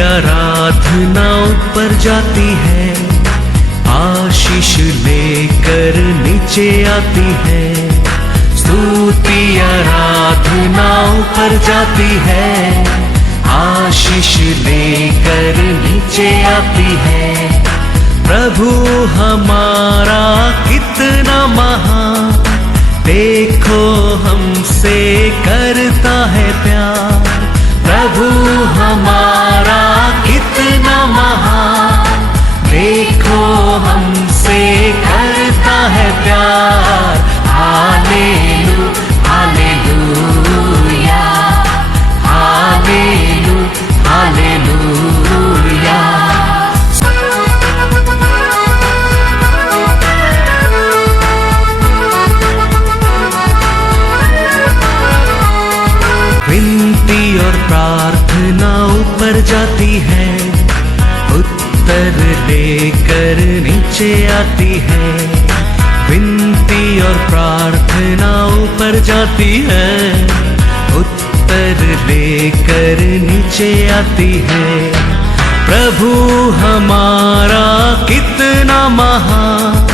आराधना ऊपर जाती है, आशीष लेकर नीचे आती है। स्तुति आराधना ऊपर जाती है, आशीष लेकर नीचे आती है। प्रभु हमारा कितना महान, देखो हमसे करता है प्यार। प्रभु हमारा कितना महान, देखो हमसे करता है प्यार। हालेलू हालेलूया, हालेलू हालेलूया। विनती और प्रार्थना ऊपर जाती है, उत्तर लेकर नीचे आती है। विनती और प्रार्थना ऊपर जाती है, उत्तर लेकर नीचे आती है। प्रभु हमारा कितना महान,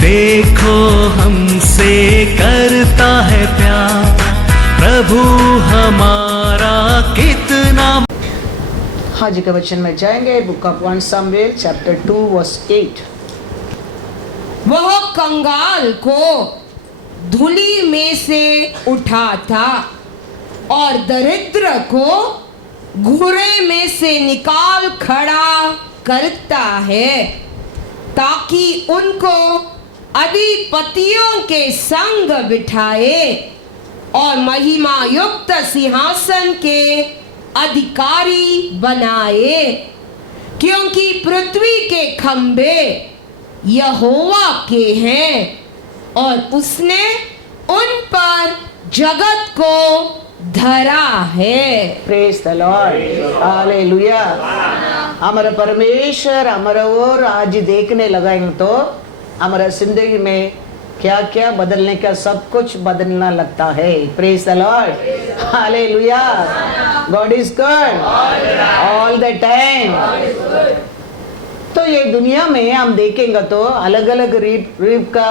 देखो हमसे करता है प्यार। प्रभु हमारा कितना। आज के वचन में जाएंगे, book of 1 Samuel chapter 2 verse 8। वह कंगाल को धूलि में से उठाता और दरिद्र को घुरे में से निकाल खड़ा करता है, ताकि उनको अधिपतियों के संग बिठाए और महिमा युक्त सिंहासन के अधिकारी बनाए। क्योंकि पृथ्वी के खंभे यहोवा के हैं और उसने उन पर जगत को धरा है। Praise the Lord, hallelujah. हमारा परमेश्वर हमारा और आज देखने लगाएंगे तो हमारा जिंदगी में क्या क्या बदलने का, सब कुछ बदलना लगता है। Praise the Lord, hallelujah. God is good all the time. तो ये दुनिया में हम देखेंगे तो अलग अलग रीप का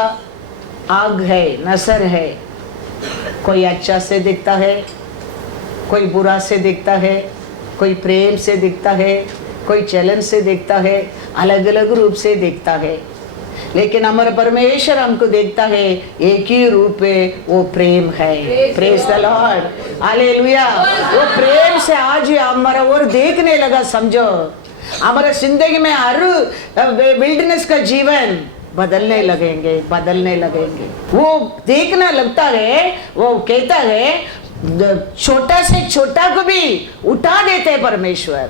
आग है, नजर है। कोई अच्छा से दिखता है, कोई बुरा से दिखता है, कोई प्रेम से दिखता है, कोई चलन से दिखता है, अलग अलग रूप से दिखता है। लेकिन हमारा परमेश्वर हमको देखता है एक ही रूप में, वो प्रेम है। Praise the Lord, hallelujah. वो प्रेम से आज हमारा और देखने लगा। समझो हमारा जिंदगी में हर विल्डनेस का जीवन बदलने लगेंगे, बदलने लगेंगे। वो देखना लगता है, वो कहता है छोटा से छोटा को भी उठा देते हैं परमेश्वर।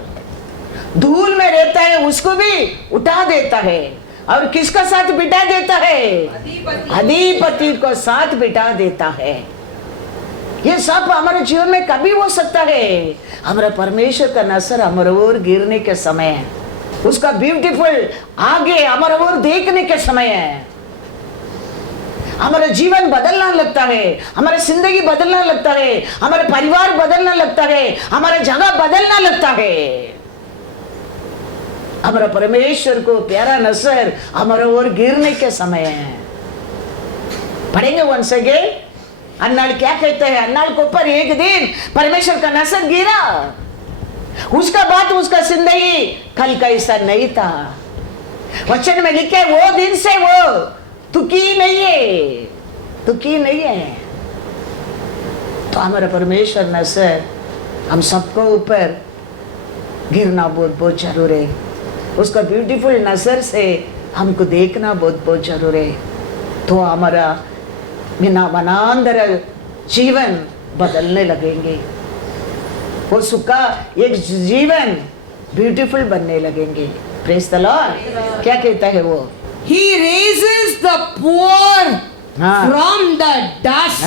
धूल में रहता है उसको भी उठा देता है। और किसका साथ बिठा देता है? अधिपति को साथ बिठा देता है। ये सब हमारे जीवन में कभी हो सकता है। हमारा परमेश्वर का नजर हमारे ओर गिरने के समय है, उसका ब्यूटीफुल आगे हमारे ओर देखने के समय है। हमारा जीवन बदलना लगता है, हमारा जिंदगी बदलना लगता है, हमारा परिवार बदलना लगता है, हमारा जगह बदलना लगता है। हमारा परमेश्वर को प्यारा नजर हमारे ओर गिरने के समय है। पढ़ेंगे वंस अगेन। अन्नाल क्या कहते हैं? अन्नाल को ऊपर एक दिन परमेश्वर का नजर गिरा, उसका बाद उसका जिंदगी कल का ऐसा नहीं था। वचन में लिखे वो दिन से वो दुखी नहीं है, दुखी नहीं है। तो हमारा परमेश्वर नजर हम सबको ऊपर गिरना बहुत बहुत जरूर है। उसका ब्यूटीफुल नजर से हमको देखना बहुत बहुत जरूर है। तो हमारा बिना वनांतर जीवन बदलने लगेंगे। वो सुखा एक जीवन ब्यूटीफुल बनने लगेंगे। Praise the Lord. क्या कहता है वो? He raises the poor from the dust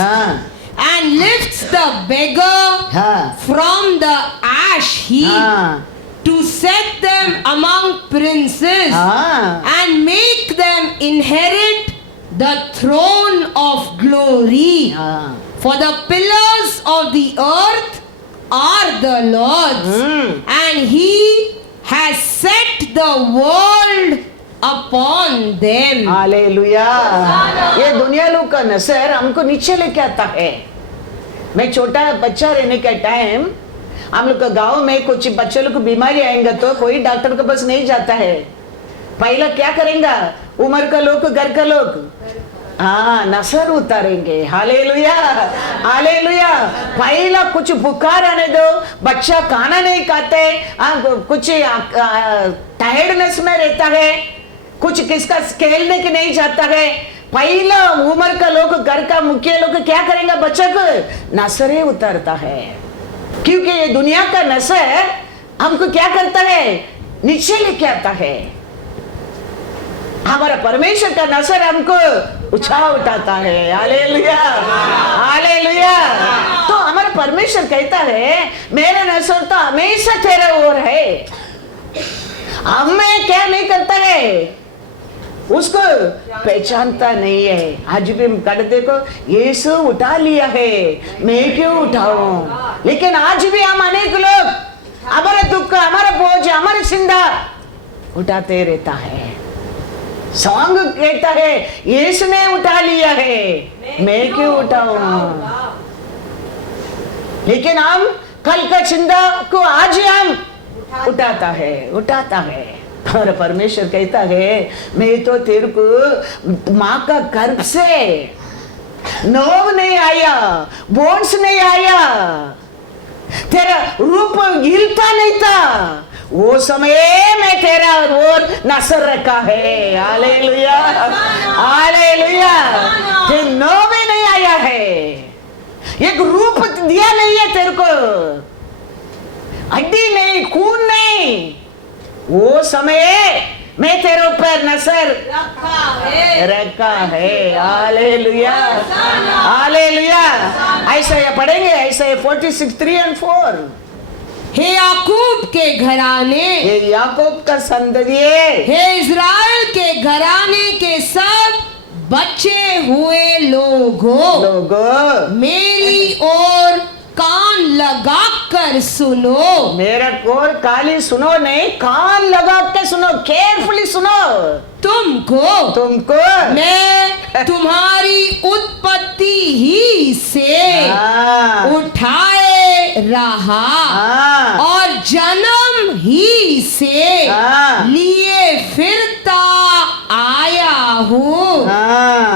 and lifts the beggar from the ash heap to set them among princes and make them inherit the throne of glory. For the pillars of the earth are the Lord's, and He has set the world upon them. Hallelujah. ये दुनिया लोग का नजर हमको नीचे लेके आता है। मैं छोटा बच्चा रहने का टाइम हम लोग का गांव में कुछ बच्चे लोग को बीमारी आएंगे तो कोई डॉक्टर के पास नहीं जाता है। पहला क्या करेंगे? उम्र का लोग, घर का लोग, हाँ, नसर उतारेंगे। Hallelujah, hallelujah. पहला कुछ बुखार आने दो, बच्चा खाना नहीं खाते, कुछ टायर्डनेस में रहता है, कुछ किसका खेलने के नहीं जाता है। पहला उम्र का लोग, घर का मुखिया लोग क्या करेंगे? बच्चा को नसरे उतारता है, क्योंकि ये दुनिया का नसर हमको क्या करता है? नीचे लेके आता है। हमारा परमेश्वर का नसर हमको उठाता है। Hallelujah, hallelujah. तो हमारा परमेश्वर कहता है मेरा नसर तो हमेशा तेरे ओर है। हमें क्या नहीं करता है? उसको पहचानता नहीं है। आज भी हम कर देखो, यीशु उठा लिया है, मैं क्यों उठाऊं? लेकिन आज भी हम अनेक लोग हमारा दुख, हमारा बोझ, हमारा चिंता उठाते रहता है। सॉन्ग कहता है यीशु ने उठा लिया है, मैं क्यों उठाऊं? लेकिन हम कल का चिंता को आज ही हम उठाता है। और परमेश्वर कहता है मैं तो तेरे को माँ का गर्भ से नोव नहीं आया, बोन्स नहीं आया, तेरा रूप हिलता नहीं था, वो समय में तेरा और नसर रखा है। Hallelujah, hallelujah. ते नोव नहीं आया है, एक रूप दिया नहीं है तेरे को, हड्डी नहीं, खून नहीं, वो समय मैं तेरे ऊपर नसर रखा है। Hallelujah, hallelujah. ऐसा ये पढ़ेंगे, ऐसा 46:3 और 4। हे याकूब के घराने, हे याकूब का संतति, हे इज़राइल के घराने के सब बचे हुए लोगों, मेरी ओर कान लगा कर सुनो। मेरा कोर काली सुनो नहीं, कान लगा के सुनो, केयरफुली सुनो। तुमको मैं तुम्हारी उत्पत्ति ही से उठाए रहा और जन्म ही से लिए फिरता आया हूँ।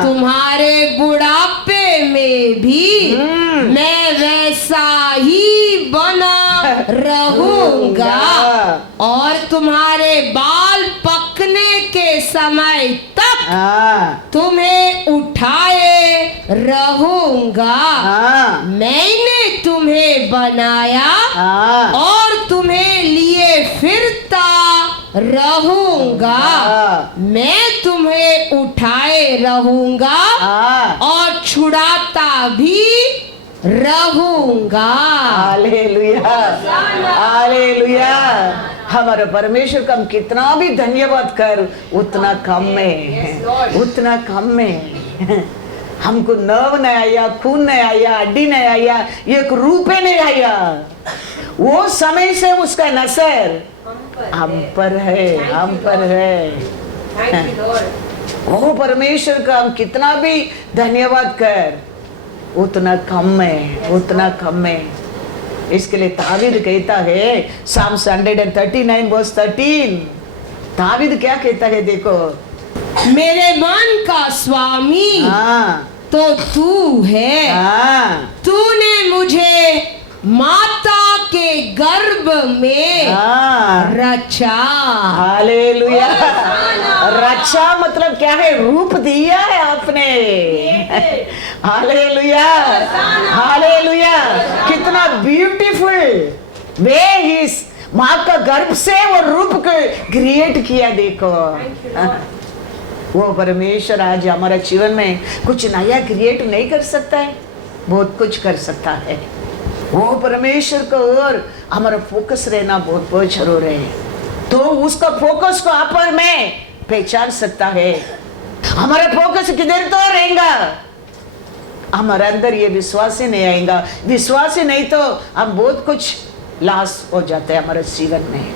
तुम्हारे बुढ़ापे में भी मैं वैसा ही बना रहूंगा और तुम्हारे बाल पकने के समय तक तुम्हें उठाए रहूंगा। मैंने तुम्हें बनाया और तुम्हें लिए फिरता रहूंगा। मैं तुम्हें उठाए रहूंगा और छुड़ाता भी रहूंगा। Hallelujah, hallelujah. हमारे परमेश्वर का हम कितना भी धन्यवाद कर उतना कम में, उतना कम में। हमको नर्व नहीं आया, खून नहीं आया, हड्डी नहीं आया, एक रूप नहीं आया। वो समय से उसका नसर हम पर है, हम पर है। वो परमेश्वर का हम कितना भी धन्यवाद कर उतना कम में, उतना कम में। इसके लिए दावीद कहता है Psalms 139:13। दावीद क्या कहता है देखो, मेरे मन का स्वामी तो तू है, तूने मुझे माता के गर्भ में रचा। हालेलुया। रचा मतलब क्या है? रूप दिया है आपने। Hallelujah, hallelujah. कितना ब्यूटीफुल वे इस माँ का गर्भ से वो रूप को क्रिएट किया देखो। वो परमेश्वर आज हमारा जीवन में कुछ नया क्रिएट नहीं कर सकता है? बहुत कुछ कर सकता है। वो परमेश्वर को और हमारा फोकस रहना बहुत बहुत जरूर है। तो उसका फोकस को आप और मैं पहचान सकता है। हमारा फोकस किधर तो रहेगा? हमारे अंदर ये विश्वास ही नहीं आएगा। विश्वास ही नहीं तो हम बहुत कुछ लॉस हो जाते हैं हमारे जीवन में,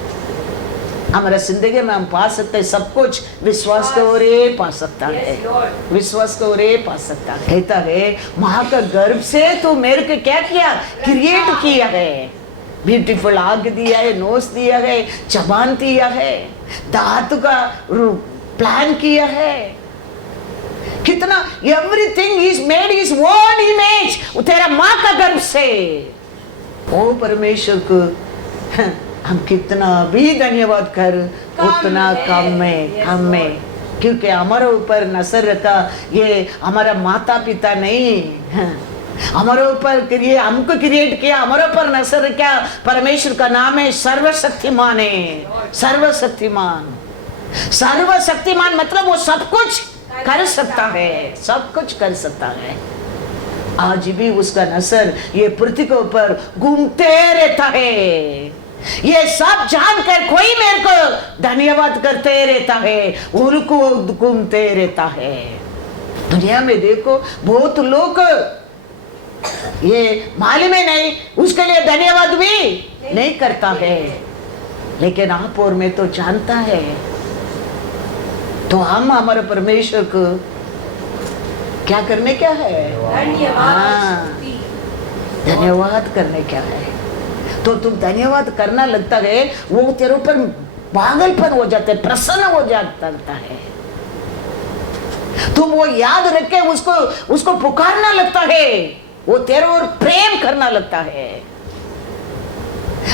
हमारे जिंदगी में हम पा सकते हैं सब कुछ। विश्वास को और ये पा सकता है, विश्वास को और ये पा सकता है। कहता है माँ का गर्भ से तो मेरे को क्या किया, क्रिएट किया है। ब्यूटीफुल आग दिया है, नोस दिया है, जबान दिया है, धातु का प्लान किया है। कितना everything is made is own image, तेरा माँ का गर्भ से। ओ परमेश्वर को हम कितना भी धन्यवाद कर उतना कम में, क्योंकि हमारे ऊपर नजर रखा ये हमारा माता पिता नहीं, हमारे ऊपर हमको क्रिएट किया, हमारे ऊपर नजर रखा। परमेश्वर का नाम है सर्वशक्तिमान है, सर्वशक्तिमान। सर्वशक्तिमान मतलब वो सब कुछ कर सकता है, सब कुछ कर सकता है। आज भी उसका नजर ये पृथ्वी के ऊपर घूमते रहता है। ये सब जानकर कोई मेरे को धन्यवाद करते रहता है, उनको घूमते रहता है। दुनिया में देखो बहुत लोग ये मालूम है नहीं, उसके लिए धन्यवाद भी नहीं करता है, लेकिन आप और मैं तो जानता है। तो हम हमारे परमेश्वर को क्या करने क्या है, धन्यवाद करने क्या है। तो तुम धन्यवाद करना लगता है, वो तेरे ऊपर पागलपन हो जाता है, प्रसन्न हो जाता है। तुम वो याद रख के उसको पुकारना लगता है, वो तेरे और प्रेम करना लगता है।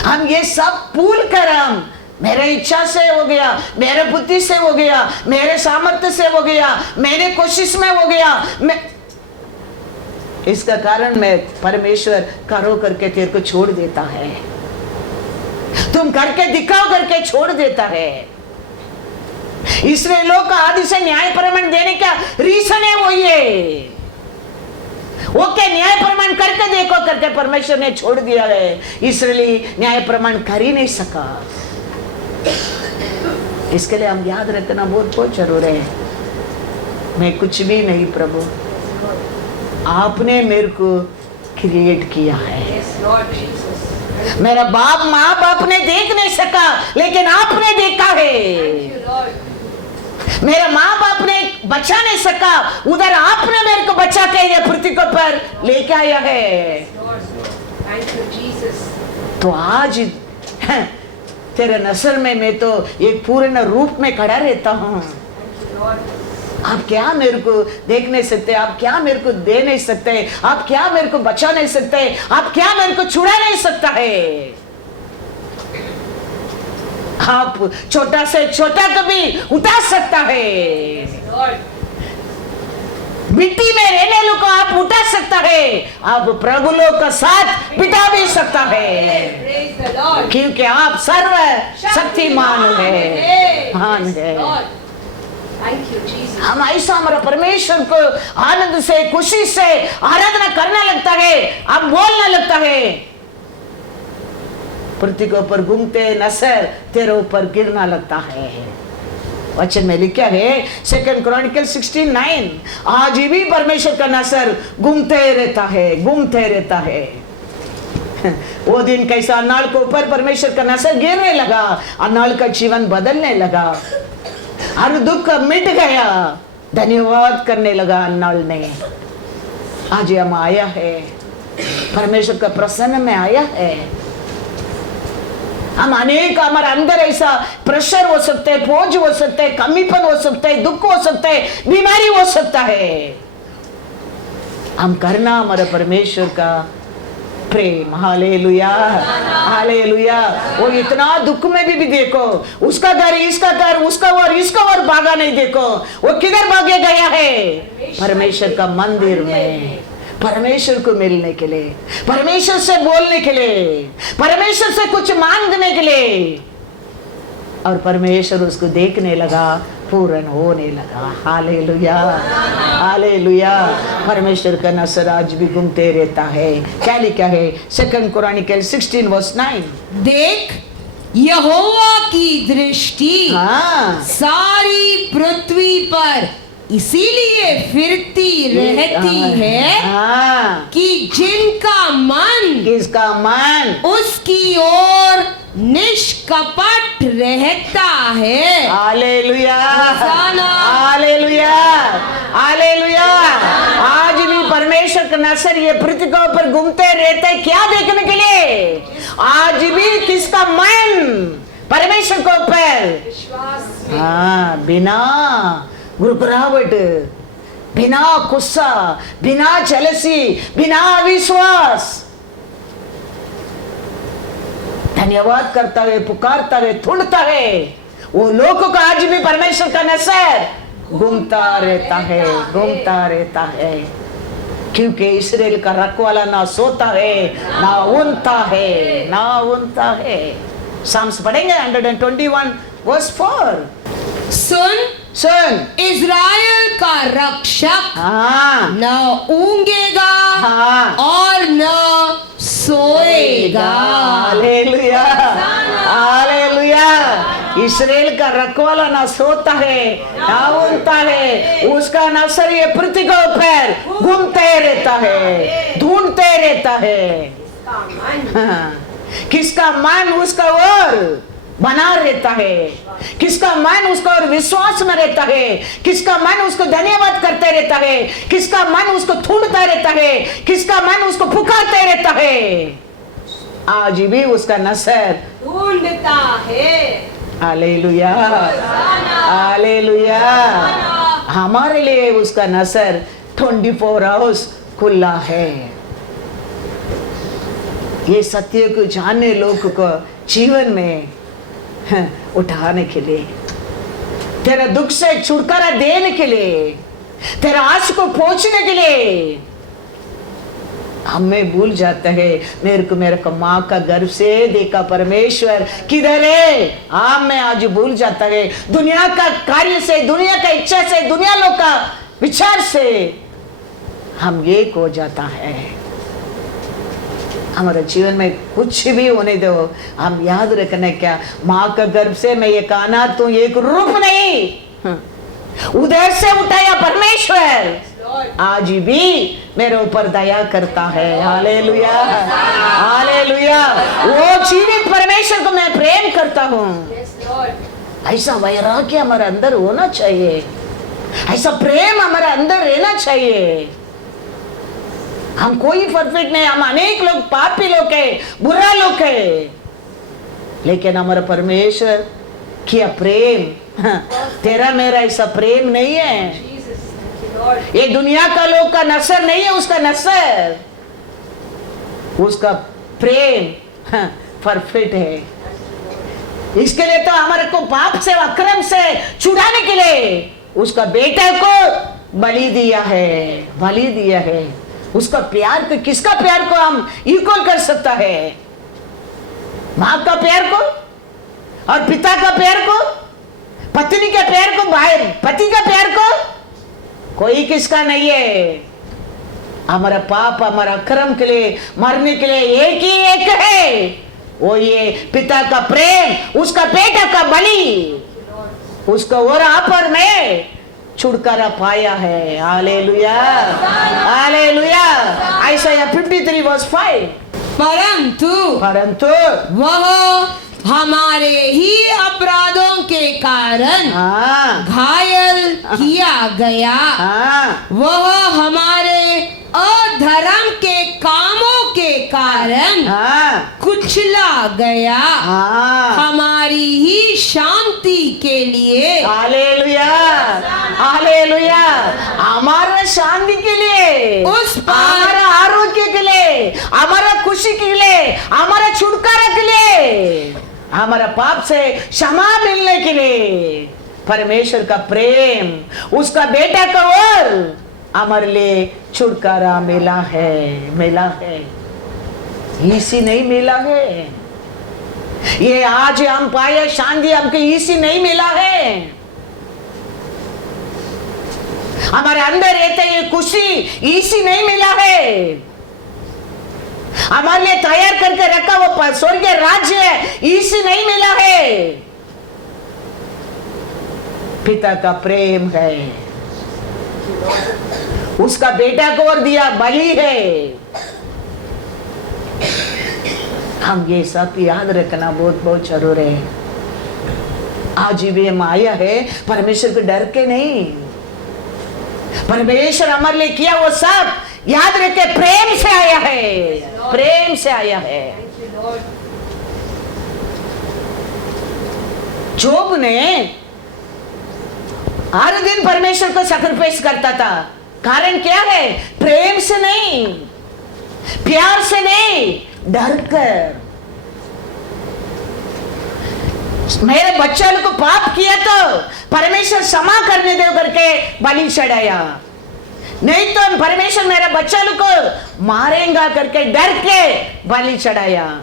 हम ये सब भूल कर हम मेरे इच्छा से हो गया, मेरे बुद्धि से हो गया, मेरे सामर्थ्य से हो गया, मेरे कोशिश में हो गया, इसका कारण मैं परमेश्वर करो करके तेरे को छोड़ देता है, तुम करके दिखाओ करके छोड़ देता है। इसलिए लोग का आदि से न्याय प्रमाण देने का रीजन है वो ये, ओके न्याय प्रमाण करके देखो करके परमेश्वर ने छोड़ दिया है, इसलिए न्याय प्रमाण कर ही नहीं सका। इसके लिए हम याद रखना बहुत जरूर है, मैं कुछ भी नहीं प्रभु, आपने मेरे को क्रिएट किया है। मेरा बाप माँ बाप ने देख नहीं सका, लेकिन आपने देखा है। मेरा माँ बाप ने बचा नहीं सका, उधर आपने मेरे को बचा के ये पृथ्वी को पर लेके आया है। तो आज तेरे नजर में मैं तो एक पूर्ण रूप में खड़ा रहता हूँ। आप क्या मेरे को देख नहीं सकते, आप क्या मेरे को दे नहीं सकते, आप क्या मेरे को बचा नहीं सकते, आप क्या मेरे को छुड़ा नहीं सकता है। आप छोटा से छोटा कभी उतार सकता है, मिट्टी में रहने लोग को आप उठा सकता है, आप प्रभु लोग का साथ बिता भी सकता है, क्योंकि आप सर्व शक्तिमान है, महान है। हम ऐसा हमारा परमेश्वर को आनंद से खुशी से आराधना करना लगता है, आप बोलना लगता है, पृथ्वी के ऊपर घूमते नजर तेरे ऊपर गिरना लगता है। वचन में लिखा है 2 क्रॉनिकल 16:9, आज भी परमेश्वर का नजर घूमते रहता है, घूमते रहता है। वो दिन कैसा अन्नाल के ऊपर परमेश्वर का नजर गिरने लगा, अन्नाल का जीवन बदलने लगा, हर दुख मिट गया, धन्यवाद करने लगा अन्नाल ने। आज हम आया है, परमेश्वर का प्रसन्न में आया है। हम अनेक हमारे अंदर ऐसा प्रेशर हो सकते हैं, बोझ हो सकते हैं, कमीपन हो सकते हैं, दुख हो सकता है, बीमारी हो सकता है। हम करना हमारे परमेश्वर का प्रेम। Hallelujah, hallelujah. वो इतना दुख में भी देखो, उसका घर इसका घर, उसका और इसका और भागा नहीं, देखो वो किधर भागे गया है, परमेश्वर का मंदिर में, परमेश्वर को मिलने के लिए, परमेश्वर से बोलने के लिए, परमेश्वर से कुछ मांगने के लिए। और परमेश्वर उसको देखने लगा, पूर्ण होने लगा। Hallelujah, hallelujah. परमेश्वर का नजर आज भी घूमते रहता है। क्या लिखा है 2 क्रॉनिकल 16:9, देख यहोवा की दृष्टि सारी पृथ्वी पर इसीलिए फिरती रहती है कि जिनका मन, किसका मन, उसकी ओर निष्कपट रहता है। Hallelujah, hosanna. Hallelujah, hallelujah. आज भी परमेश्वर का नजर ये पृथ्वी के ऊपर घूमते रहते, क्या देखने के लिए? आज भी किसका मन परमेश्वर के ऊपर, हाँ, बिना गुरगुराहट, बिना गुस्सा, बिना जलसी, बिना अविश्वास, धन्यवाद करता है, पुकारता है, ढूंढता है, वो लोगों का आज भी परमेश्वर का नजर घूमता रहता है, घूमता रहता है। क्योंकि इस्राएल का रखवाला ना सोता है, ना ऊँघता है, ना ऊँघता है। साम्स पढ़ेंगे 121 वर्स 4। सुन, इज़राइल का रक्षक न ऊँगेगा और न सोएगा। Hallelujah, hallelujah. इस्राएल का रखवाला ना सोता है, ना ऊँघता है, उसका नजर ये पृथ्वी के ऊपर घूमते रहता है, ढूंढते रहता है। किसका मन उसका ओर बना रहता है, किसका मन उसका और विश्वास में रहता है, किसका मन उसको धन्यवाद करते रहता है, किसका मन उसको ढूंढता रहता है, किसका मन उसको पुकारते रहता है, आज भी उसका नजर ढूंढता है। Hallelujah, hallelujah. हमारे लिए उसका नजर 24 आवर्स खुला है। ये सत्य को जानने लोग को जीवन में उठाने के लिए, तेरा दुख से छुटकारा देने के लिए, तेरा आस को पहुंचने के लिए, हमें भूल जाता है मेरे को माँ का गर्भ से देखा परमेश्वर किधर है। मैं आज भूल जाता है दुनिया का कार्य से, दुनिया का इच्छा से, दुनिया लोग का विचार से हम एक हो जाता है। हमारे जीवन में कुछ भी होने दो, हम याद रखने क्या, माँ का गर्भ से मैं एक आना तो एक रूप नहीं, उधर से उठाया परमेश्वर आज भी मेरे ऊपर दया करता है। Hallelujah, hallelujah. वो जीवित परमेश्वर को मैं प्रेम करता हूँ। ऐसा वैराग्य हमारे अंदर होना चाहिए, ऐसा प्रेम हमारे अंदर रहना चाहिए। हम कोई परफेक्ट नहीं, हम अनेक लोग पापी लोग है, बुरा लोग है, लेकिन हमारा परमेश्वर किया प्रेम, तेरा मेरा ऐसा प्रेम नहीं है। ये दुनिया का लोग का नसर नहीं है, उसका नसर, उसका प्रेम परफेक्ट है। इसके लिए तो हमारे को पाप से, अक्रम से छुड़ाने के लिए उसका बेटा को बलि दिया है, बलि दिया है। उसका प्यार को, किसका प्यार को हम इक्वल कर सकता है? माँ का प्यार को और पिता का प्यार को, पत्नी के प्यार को, भाई पति का प्यार को, कोई किसका नहीं है। हमारा पाप, हमारा अक्रम के लिए मरने के लिए एक ही एक है, वो ये पिता का प्रेम, उसका बेटा का बलि, उसका और पर में छुटकारा पाया है। Hallelujah, hallelujah. Isaiah 53 verse 5। परंतु वह हमारे ही अपराधों के कारण घायल किया गया, वह हमारे अधर्म के कामों के कारण कुचला गया, हमारी ही शांति के लिए। Hallelujah, hallelujah. हमारा शांति के लिए, हमारा आरोग्य के लिए, हमारा खुशी के लिए, हमारा छुटकारा के लिए, हमारा पाप से क्षमा मिलने के लिए परमेश्वर का प्रेम, उसका बेटा का और हमारे लिए छुटकारा मिला है, मिला है। इसी नहीं मिला है, ये आज हम पाए शांति हमको इसी नहीं मिला है। हमारे अंदर रहते ये खुशी इसी नहीं मिला है। हमारे लिए तैयार करके रखा वो स्वर्गीय राज्य है, इसी नहीं मिला है। पिता का प्रेम है, उसका बेटा को और दिया, बलि है। हम ये सब याद रखना बहुत बहुत जरूरी है। आज भी हम आया है परमेश्वर को डर के नहीं, परमेश्वर हमारे लिए किया वो सब याद रखे, प्रेम से आया है, प्रेम से आया है। जोब ने हर दिन परमेश्वर को सैक्रिफाइस करता था। कारण क्या है? प्रेम से नहीं, प्यार से नहीं, डर कर। मेरे बच्चा को पाप किया तो परमेश्वर क्षमा करने दे करके बलि चढ़ाया, नहीं तो परमेश्वर मेरा बच्चा को मारेगा करके डर के बलि चढ़ाया।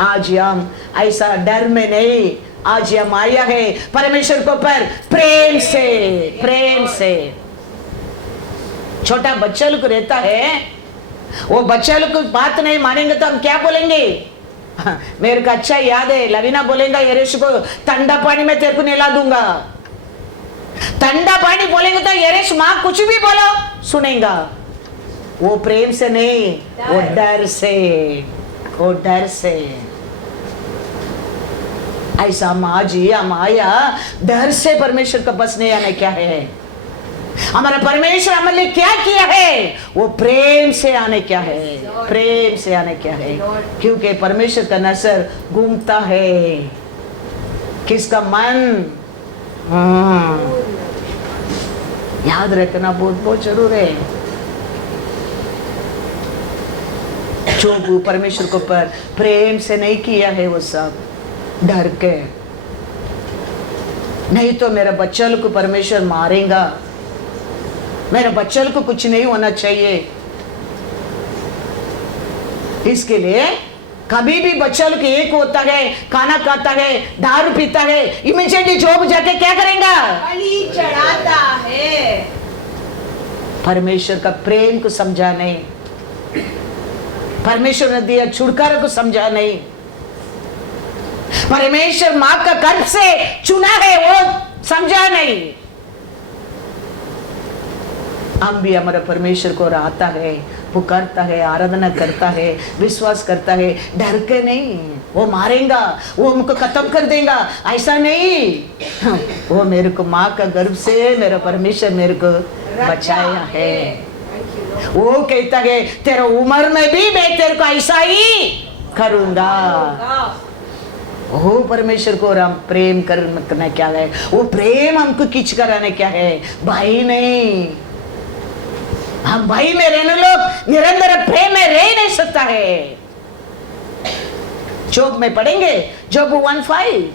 आज हम ऐसा डर में नहीं, आज हम आया है परमेश्वर को पर प्रेम से, प्रेम से। छोटा बच्चा लोग रहता है, वो बच्चा लोग को बात नहीं मानेंगे तो हम क्या बोलेंगे? मेरे को अच्छा याद है, लवीना बोलेगा यरेश को ठंडा पानी में तेरे को नहला दूंगा। ठंडा पानी बोलेंगे तो यरेश माँ कुछ भी बोलो सुनेगा। वो प्रेम से नहीं, वो डर से, वो डर से। ऐसा माँ जी हम आया डर से परमेश्वर का बस नहीं आने क्या है? हमारा परमेश्वर हमारे लिए क्या किया है? वो प्रेम से आने क्या है? प्रेम से आने क्या है? क्योंकि परमेश्वर का नजर घूमता है किसका मन। याद रखना बहुत बहुत जरूरी है। जो परमेश्वर को पर प्रेम से नहीं किया है वो सब डर के, नहीं तो मेरा बच्चा को परमेश्वर मारेगा, मेरे बच्चे को कुछ नहीं होना चाहिए। इसके लिए कभी भी बच्चा लोग एक होता है, खाना खाता है, दारू पीता है, इमीडिएटली जॉब जाके क्या करेगा? बलि चढ़ाता है। परमेश्वर का प्रेम को समझा नहीं, परमेश्वर ने दिया छुटकारा को समझा नहीं, परमेश्वर माँ का गर्भ से चुना है वो समझा नहीं। हम भी हमारा परमेश्वर को आता है, पुकारता है, आराधना करता है, विश्वास करता है, डर के नहीं। वो मारेगा, वो हमको खत्म कर देगा, ऐसा नहीं। वो मेरे को माँ का गर्भ से मेरा परमेश्वर मेरे को बचाया है। वो कहता है तेरा उम्र में भी मैं तेरे को ऐसा ही करूंगा। वो परमेश्वर को हम प्रेम करना क्या है? वो प्रेम हमको किच कराने क्या है? भाई नहीं, हम भाई में रहने लोग निरंतर प्रेम में रह नहीं सकता है। जोब में पढ़ेंगे, जोब 1:5।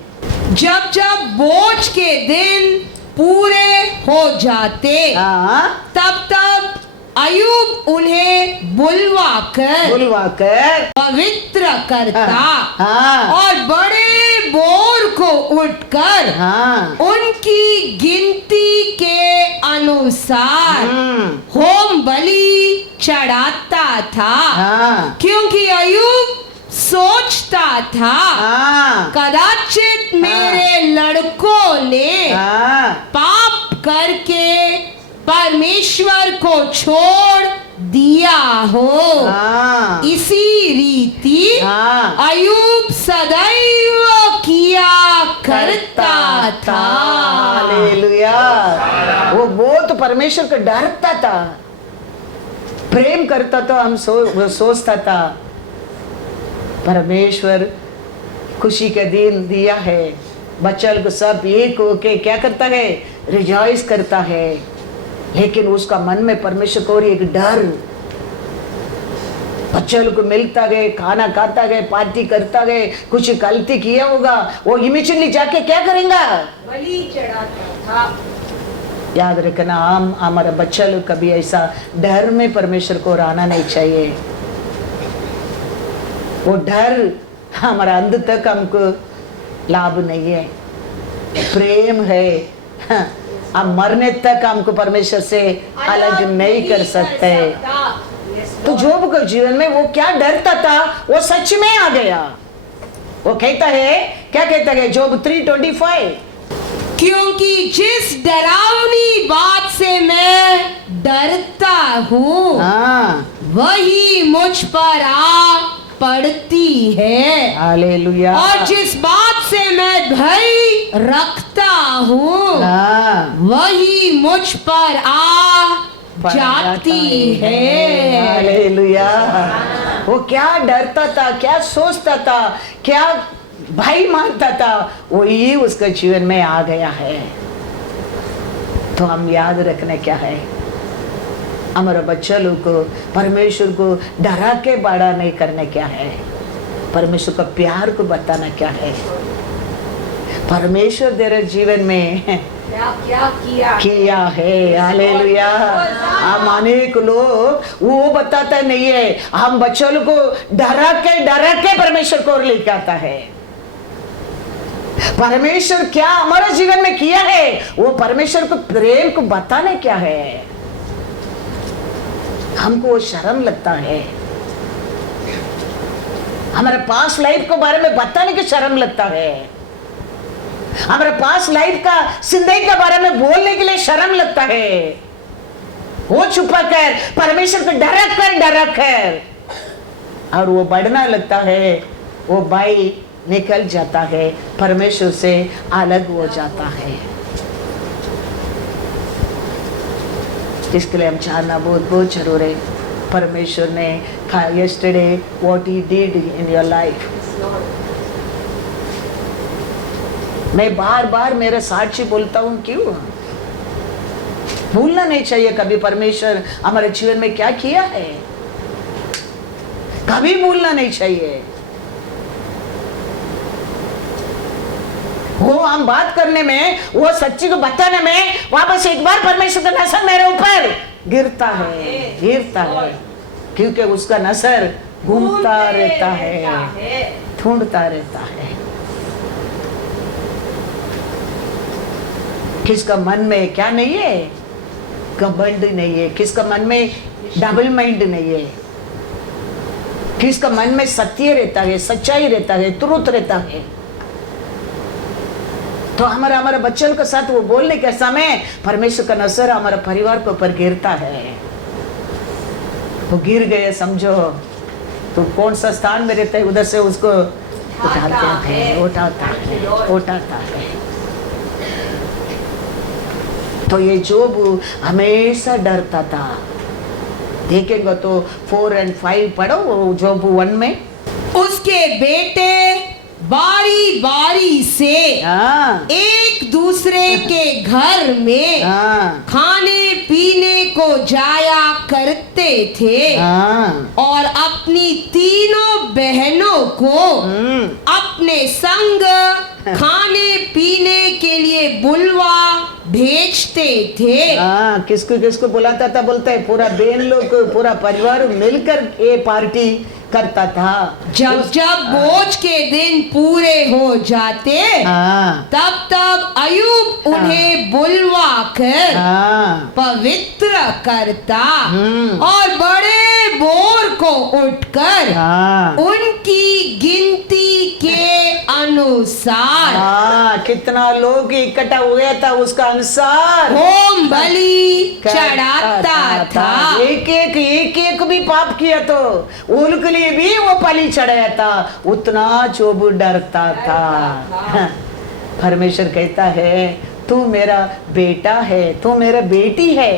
जब जब बोझ के दिन पूरे हो जाते तब तब अय्यूब उन्हें बुलवाकर पवित्र करता और बड़े बोर को उठकर उनकी गिनती के अनुसार होम बलि चढ़ाता था। क्योंकि अय्यूब सोचता था कदाचित मेरे लड़कों ने पाप करके परमेश्वर को छोड़ दिया हो। इसी रीति अय्यूब सदैव किया करता था। हालेलुया। वो बहुत परमेश्वर को डरता था, प्रेम करता था। हम सोचता था परमेश्वर खुशी का दिन दिया है, बच्चा को सब एक होके क्या करता है? रिजॉइस करता है। लेकिन उसका मन में परमेश्वर को एक डर, बच्चा को मिलता गए, खाना खाता गए, पार्टी करता गए, कुछ गलती किया होगा वो इमीडिएटली जाके क्या करेगा? बलि चढ़ाता था। याद रखना, हम हमारा बच्चा लोग कभी ऐसा डर में परमेश्वर को आना नहीं चाहिए। वो डर हमारा अंत तक हमको लाभ नहीं है। प्रेम है, हम मरने तक हमको परमेश्वर से अलग नहीं कर सकते। तो जोब के जीवन में वो क्या डरता था वो सच में आ गया। वो कहता है, क्या कहता है? जोब 3:25 क्योंकि जिस डरावनी बात से मैं डरता हूँ वही मुझ पर आ पड़ती है। हालेलुया। और जिस बात से मैं भय रखता हूँ वही मुझ पर आ जाती है। हालेलुया। वो क्या डरता था, क्या सोचता था, क्या भाई मानता था, वही उसके जीवन में आ गया है। तो हम याद रखना क्या है, हमारे बच्चे लोग को परमेश्वर को डरा के बड़ा नहीं करने क्या है, परमेश्वर का प्यार को बताना क्या है। परमेश्वर तेरे जीवन में क्या किया है। हालेलुया। हम अनेक लोग वो बताता नहीं है, हम बच्चों को डरा के परमेश्वर को लेकर आता है। परमेश्वर क्या हमारे जीवन में किया है, वो परमेश्वर को प्रेम को बताने क्या है। हमको वो शर्म लगता है, हमारे पास लाइफ के बारे में बताने की शर्म लगता है, हमारे पास लाइफ का जिंदगी के बारे में बोलने के लिए शर्म लगता है। वो छुपा कर परमेश्वर को डरा कर और वो बढ़ना लगता है, वो भाई निकल जाता है, परमेश्वर से अलग हो जाता है। इसके लिए हम जानना बहुत बहुत जरूर है, परमेश्वर ने कहा yesterday what he did in your life। मैं बार बार मेरे साक्षी बोलता हूँ, क्यों भूलना नहीं चाहिए कभी परमेश्वर हमारे जीवन में क्या किया है, कभी भूलना नहीं चाहिए। वो हम बात करने में, वो सच्ची को बताने में वापस एक बार परमेश्वर का नजर मेरे ऊपर गिरता है, क्योंकि उसका नजर घूमता रहता है, ढूंढता रहता है। किसका मन में क्या नहीं है, घमंड नहीं है, किसका मन में डबल माइंड नहीं है, किसका मन में सत्य रहता है, सच्चाई रहता है, तुरंत रहता है। तो हमारे बच्चों के साथ वो बोलने के समय परमेश्वर का नजर हमारे परिवार के ऊपर गिरता है। वो गिर गए समझो तो कौन सा स्थान में रहता है, उधर से उसको उठाता है। तो ये जोब हमेशा डरता था। देखेंगे तो 4 और 5 पढ़ो जोब 1 में। उसके बेटे बारी बारी से एक दूसरे के घर में खाने पीने को जाया करते थे और अपनी तीनों बहनों को अपने संग खाने पीने के लिए बुलवा भेजते थे। किसको किसको बुलाता था, बोलता है पूरा बहन लोग पूरा परिवार मिलकर ये पार्टी करता था। जब जब बोझ के दिन पूरे हो जाते तब तब अयूब उन्हें बुलवा कर पवित्र करता और बड़े बोर को उठकर उनकी गिनती के अनुसार कितना लोग इकट्ठा हो गया था उसका अनुसार होम बलि चढ़ाता था। एक भी पाप किया तो उनके लिए भी वो बलि चढ़ाया था। उतना जोब डरता था। परमेश्वर कहता है तू मेरा बेटा है, तू मेरा बेटी है,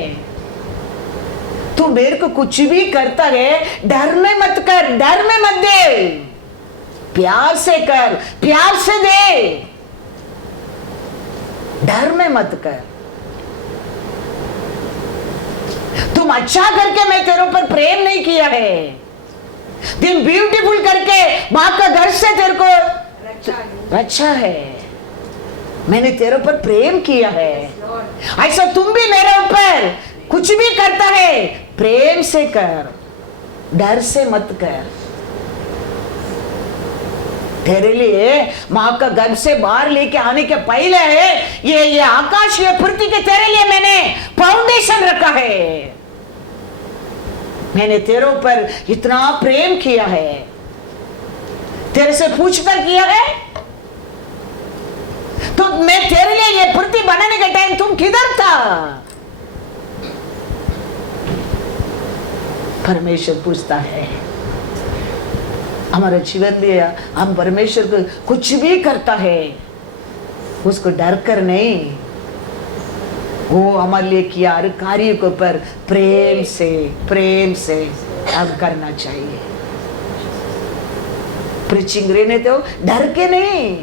तू मेरे को कुछ भी करता है डर में मत कर, डर में मत दे, प्यार से कर, प्यार से दे, डर में मत कर। तुम अच्छा करके मैं तेरे ऊपर प्रेम नहीं किया है, तुम ब्यूटीफुल करके बाप का घर से तेरे को अच्छा है, मैंने तेरे ऊपर प्रेम किया है। ऐसा तुम भी मेरे ऊपर कुछ भी करता है प्रेम से कर, डर से मत कर। तेरे लिए माँ का गर्भ से बाहर लेके आने के पहले है ये आकाश, ये पृथ्वी के तेरे लिए मैंने फाउंडेशन रखा है। मैंने तेरे ऊपर इतना प्रेम किया है, तेरे से पूछकर किया है, तो मैं तेरे लिए ये पूर्ति बनाने के टाइम तुम किधर था? परमेश्वर पूछता है। हमारे जीवन में हम परमेश्वर को कुछ भी करता है, उसको डर कर नहीं, वो हमारे लिए किया हर कार्य को पर प्रेम से हम करना चाहिए। प्रीचिंग रहने दो, डर के नहीं।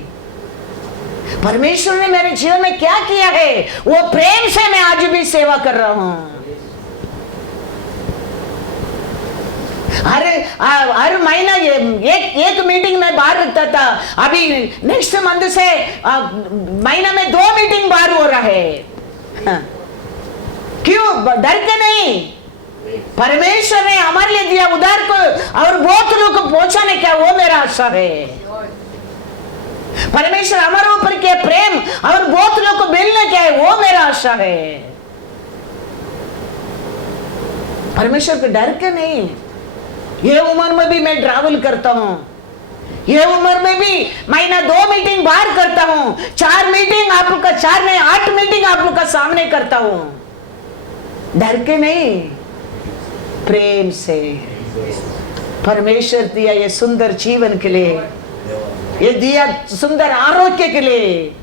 परमेश्वर ने मेरे जीवन में क्या किया है, वो प्रेम से मैं आज भी सेवा कर रहा हूं। हर महीना एक मीटिंग में बाहर रखता था, अभी नेक्स्ट मंथ से महीना में 2 मीटिंग बाहर हो रहा है। क्यों? डर के नहीं। परमेश्वर ने हमारे लिए दिया उधार को और बहुत लोगों को पहुंचाने क्या, वो मेरा आशा है। परमेश्वर हमारे ऊपर के प्रेम और बहुत लोगों को मिलने क्या है, वो मेरा आशा है। परमेश्वर को डर के नहीं। ये उम्र में भी मैं ट्रैवल करता हूं, ये उम्र में भी महीना 2 मीटिंग बाहर करता हूं, 4 मीटिंग आप लोग का 4 नहीं 8 मीटिंग आप लोग का सामने करता हूं। डर के नहीं, प्रेम से। परमेश्वर दिया ये सुंदर जीवन के लिए, ये दिया सुंदर आरोग्य के लिए,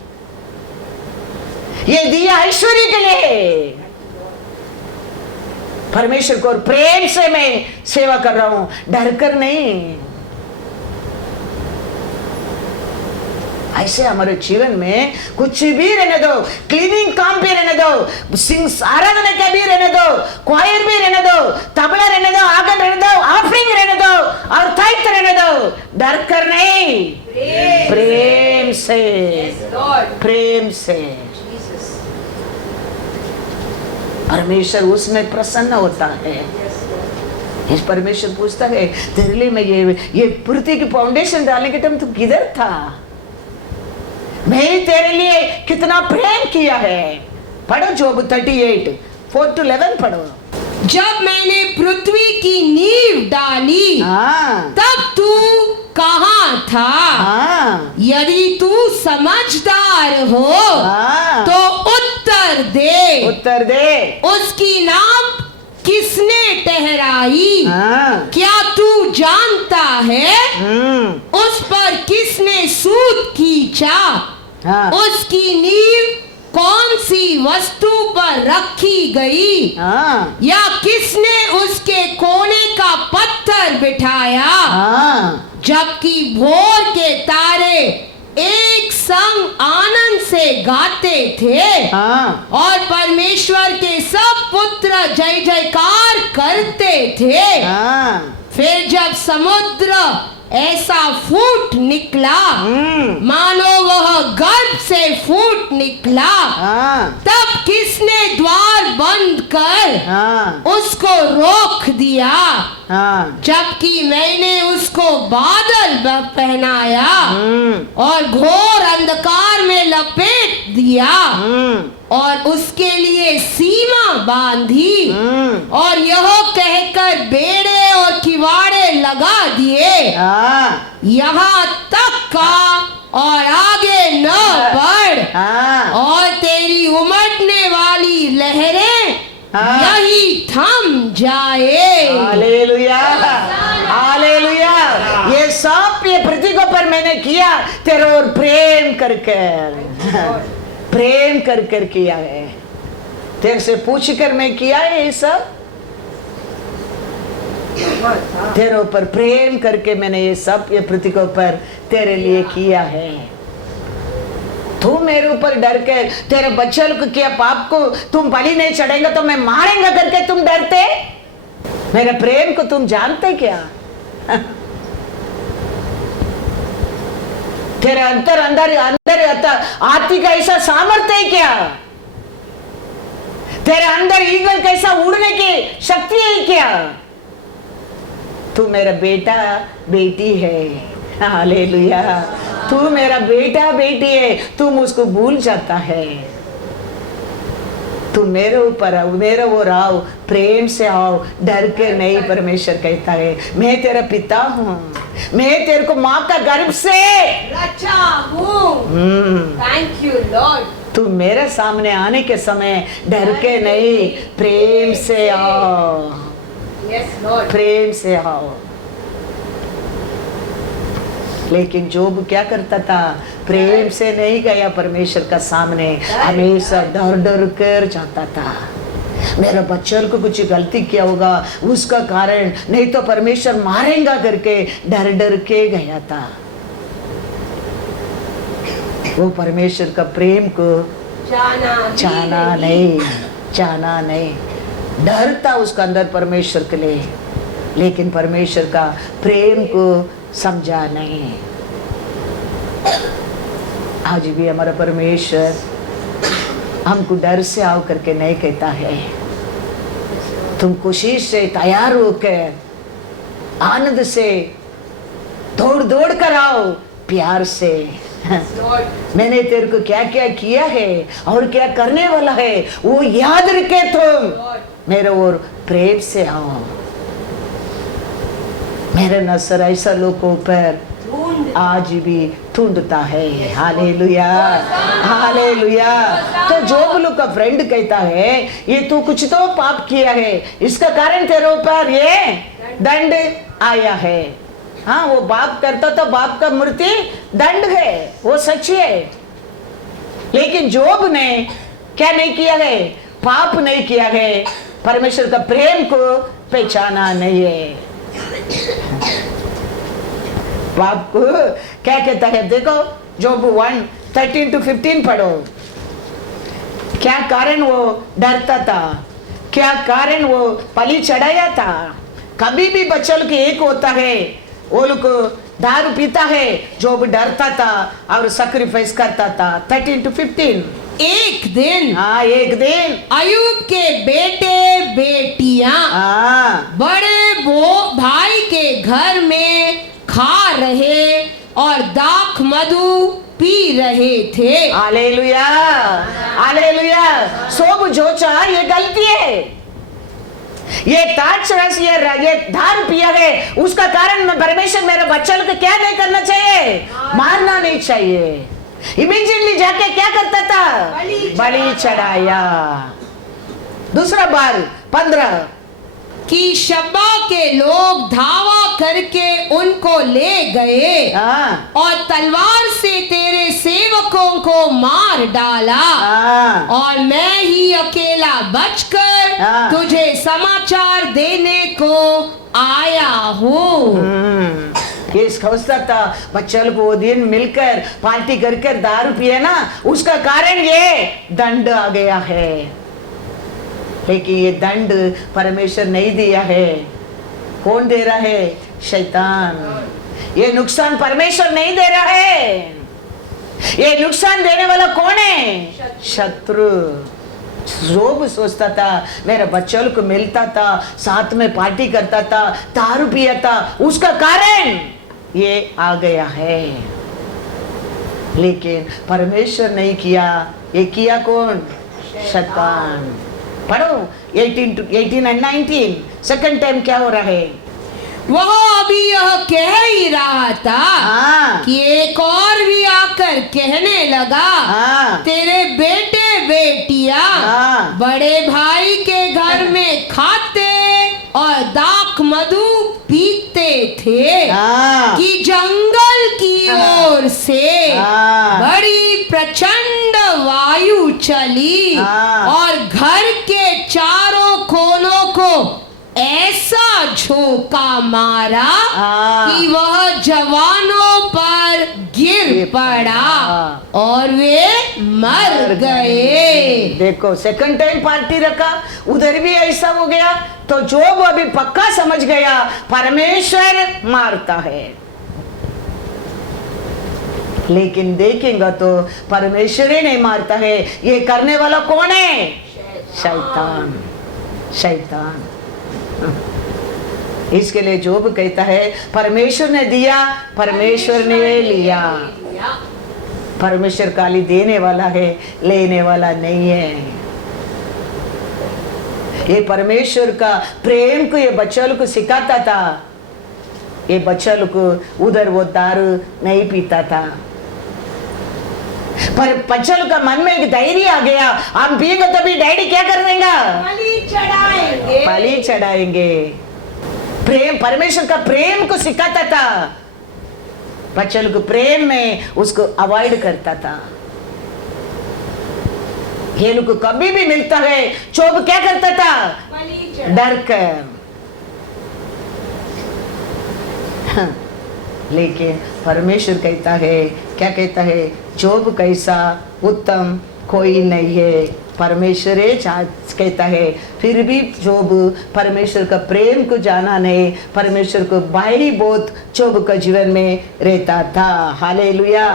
ये दिया ऐश्वर्य के लिए। परमेश्वर को प्रेम से मैं सेवा कर रहा हूं, डर कर नहीं। ऐसे हमारे जीवन में कुछ भी रहने दो, क्लीनिंग काम भी रहने दो, सिंग आराधना का भी रहने दो, क्वायर भी रहने दो, तबला रहने दो, आगन रहने दो, ऑफरिंग रहने दो और ताइथ रहने दो, डर कर नहीं, प्रेम से, प्रेम से। परमेश्वर उसमें प्रसन्न होता है। इस परमेश्वर पूछता है, तेरे लिए मैं ये पृथ्वी की फाउंडेशन डालने के टाइम तू किधर था? मैं तेरे लिए कितना प्रेम किया है। पढ़ो जोब 38:4-11 पढ़ो। जब मैंने पृथ्वी की नींव डाली, तब तू कहाँ था? यदि तू समझदार हो तो उत्तर दे। उसकी नाप किसने ठहराई? क्या तू जानता है? उस पर किसने सूत खींचा? उसकी नींव कौन सी वस्तु पर रखी गई? या किसने उसके कोने का पत्थर बिठाया? जबकि भोर के तारे एक संग आनंद से गाते थे और परमेश्वर के सब पुत्र जय जयकार करते थे। फिर जब समुद्र ऐसा फूट निकला मानो वह गर्भ से फूट निकला, तब किसने द्वार बंद कर उसको रोक दिया? जबकि मैंने उसको बादल पहनाया और घोर अंधकार में लपेट दिया और उसके लिए सीमा बांधी और यह कहकर बेड़े और किवाड़े लगा दिए, यहाँ तक का और आगे न बढ़, और तेरी उमड़ने वाली लहरें यही थम जाए। Hallelujah, hallelujah. ये सब ये पृथ्वी को पर मैंने किया तेरे और प्रेम कर किया है। तेरे से पूछ कर मैं किया है ये सब, तेरे ऊपर प्रेम करके मैंने ये सब ये पृथ्वी को पर तेरे लिए किया है। तू मेरे ऊपर डर के तेरे बच्चे को किया पाप को तुम बलि नहीं चढ़ेंगे तो मैं मारेंगा करके तुम डरते? मेरे प्रेम को तुम जानते क्या? तेरे अंदर आती का ऐसा सामर्थ्य है क्या? तेरे अंदर ईगल कैसा उड़ने की शक्ति है क्या? तू मेरा बेटा बेटी है। हालेलुया। तू मेरा बेटा बेटी है, तुम उसको भूल जाता है। तू मेरे ऊपर आओ, मेरे वो आओ, प्रेम से आओ, डर के नहीं। परमेश्वर कहता है मैं तेरा पिता हूँ, मैं तेरे को माँ का गर्भ से रचा हूँ। Thank you Lord. तुम मेरे सामने आने के समय डर के नहीं, प्रेम से आओ, प्रेम से आओ। लेकिन जोब क्या करता था? प्रेम से नहीं गया परमेश्वर का सामने, हमेशा डर डर कर जाता था। मेरा बच्चा को कुछ गलती किया होगा उसका कारण, नहीं तो परमेश्वर मारेगा करके डर डर के गया था। वो परमेश्वर का प्रेम को जाना नहीं, डर था उसका अंदर परमेश्वर के लिए, लेकिन परमेश्वर का प्रेम को समझा नहीं। आज भी हमारा परमेश्वर हमको डर से आओ करके नहीं कहता है, तुम कोशिश से तैयार होकर आनंद से दौड़ दौड़ कर आओ, प्यार से। मैंने तेरे को क्या क्या किया है और क्या करने वाला है वो याद रखे, तुम मेरे और प्रेम से आओ। मेरे नजर ऐसा लोगों पर आज भी ढूंढता है। Hallelujah, hallelujah. तो जो लोग का फ्रेंड कहता है ये तू कुछ तो पाप किया है, इसका कारण तेरे ऊपर ये दंड आया है। हाँ, वो बाप करता तो बाप का मूर्ति दंड है, वो सच है। लेकिन जोब ने क्या नहीं किया है? पाप नहीं किया है, परमेश्वर का प्रेम को पहचाना नहीं है। बाप को क्या कहता है? देखो जोब 1:13-15 पढ़ो। क्या कारण वो डरता था, क्या कारण वो बलि चढ़ाया था। कभी भी बच्चों के एक होता है, वो लोग दारू पीता है, जो भी डरता था और सैक्रिफाइस करता था। 13-15। एक दिन, हाँ, एक दिन अयूब के बेटे बेटियां बड़े भाई के घर में खा रहे और दाख मधु पी रहे थे। Hallelujah, hallelujah. सब जो चाह ये गलती है, ये ताज ये दारू पिया है, उसका कारण मैं परमेश्वर मेरे बच्चों को क्या नहीं करना चाहिए? मारना नहीं चाहिए। इमीडिएटली जाके क्या करता था? बलि चढ़ाया। दूसरा बार 15 कि शब्बा के लोग धावा करके उनको ले गए और तलवार से तेरे सेवकों को मार डाला और मैं ही अकेला बचकर तुझे समाचार देने को आया हूँ। ये सोचता था बच्चों को वो दिन मिलकर पार्टी करके दारू पिए ना, उसका कारण ये दंड आ गया है। लेकिन ये दंड परमेश्वर नहीं दिया है, कौन दे रहा है? शैतान। ये नुकसान परमेश्वर नहीं दे रहा है, ये नुकसान देने वाला कौन है? शत्रु। जोब सोचता था मेरे बच्चों को मिलता था, साथ में पार्टी करता था, दारू पिया था, उसका कारण ये आ गया है। लेकिन परमेश्वर नहीं किया, ये किया कौन? शैतान। पढ़ो 18 and 19। सेकंड टाइम क्या हो रहा है? वह अभी यह कह ही रहा था कि एक और भी आकर कहने लगा, तेरे बेटे बेटियां बड़े भाई के घर में खाते और दाख मधु पीते थे कि जंगल की ओर से बड़ी प्रचंड वायु चली और घर के चारों कोनों को ऐसा झोंका मारा कि वह जवानों पर गिर पड़ा और वे मर गए। देखो, सेकंड टाइम पार्टी रखा, उधर भी ऐसा हो गया। तो जो वो अभी पक्का समझ गया परमेश्वर मारता है, लेकिन देखेंगे तो परमेश्वर ही नहीं मारता है। ये करने वाला कौन है? शैतान। शैतान। इसके लिए जोब कहता है परमेश्वर ने दिया, परमेश्वर ने लिया। परमेश्वर खाली देने वाला है, लेने वाला नहीं है। ये परमेश्वर का प्रेम को ये बच्चों को सिखाता था। ये बच्चों को उधर वो दारू नहीं पीता था। पर बच्चों का मन में एक धैर्य आ गया, हम पिएंगे तो भी डैडी क्या कर देंगे? बलि चढ़ाएंगे। प्रेम, परमेश्वर का प्रेम को सिखाता था, बच्चों को प्रेम में उसको अवॉइड करता था। ये लोग को कभी भी मिलता है, चोब क्या करता था? डर कर। हाँ, लेकिन परमेश्वर कहता है, क्या कहता है? जोब कैसा उत्तम कोई नहीं है। परमेश्वर कहता है, फिर भी जोब परमेश्वर का प्रेम को जाना नहीं, परमेश्वर को भाई बहुत जोब का जीवन में रहता था। हालेलुया।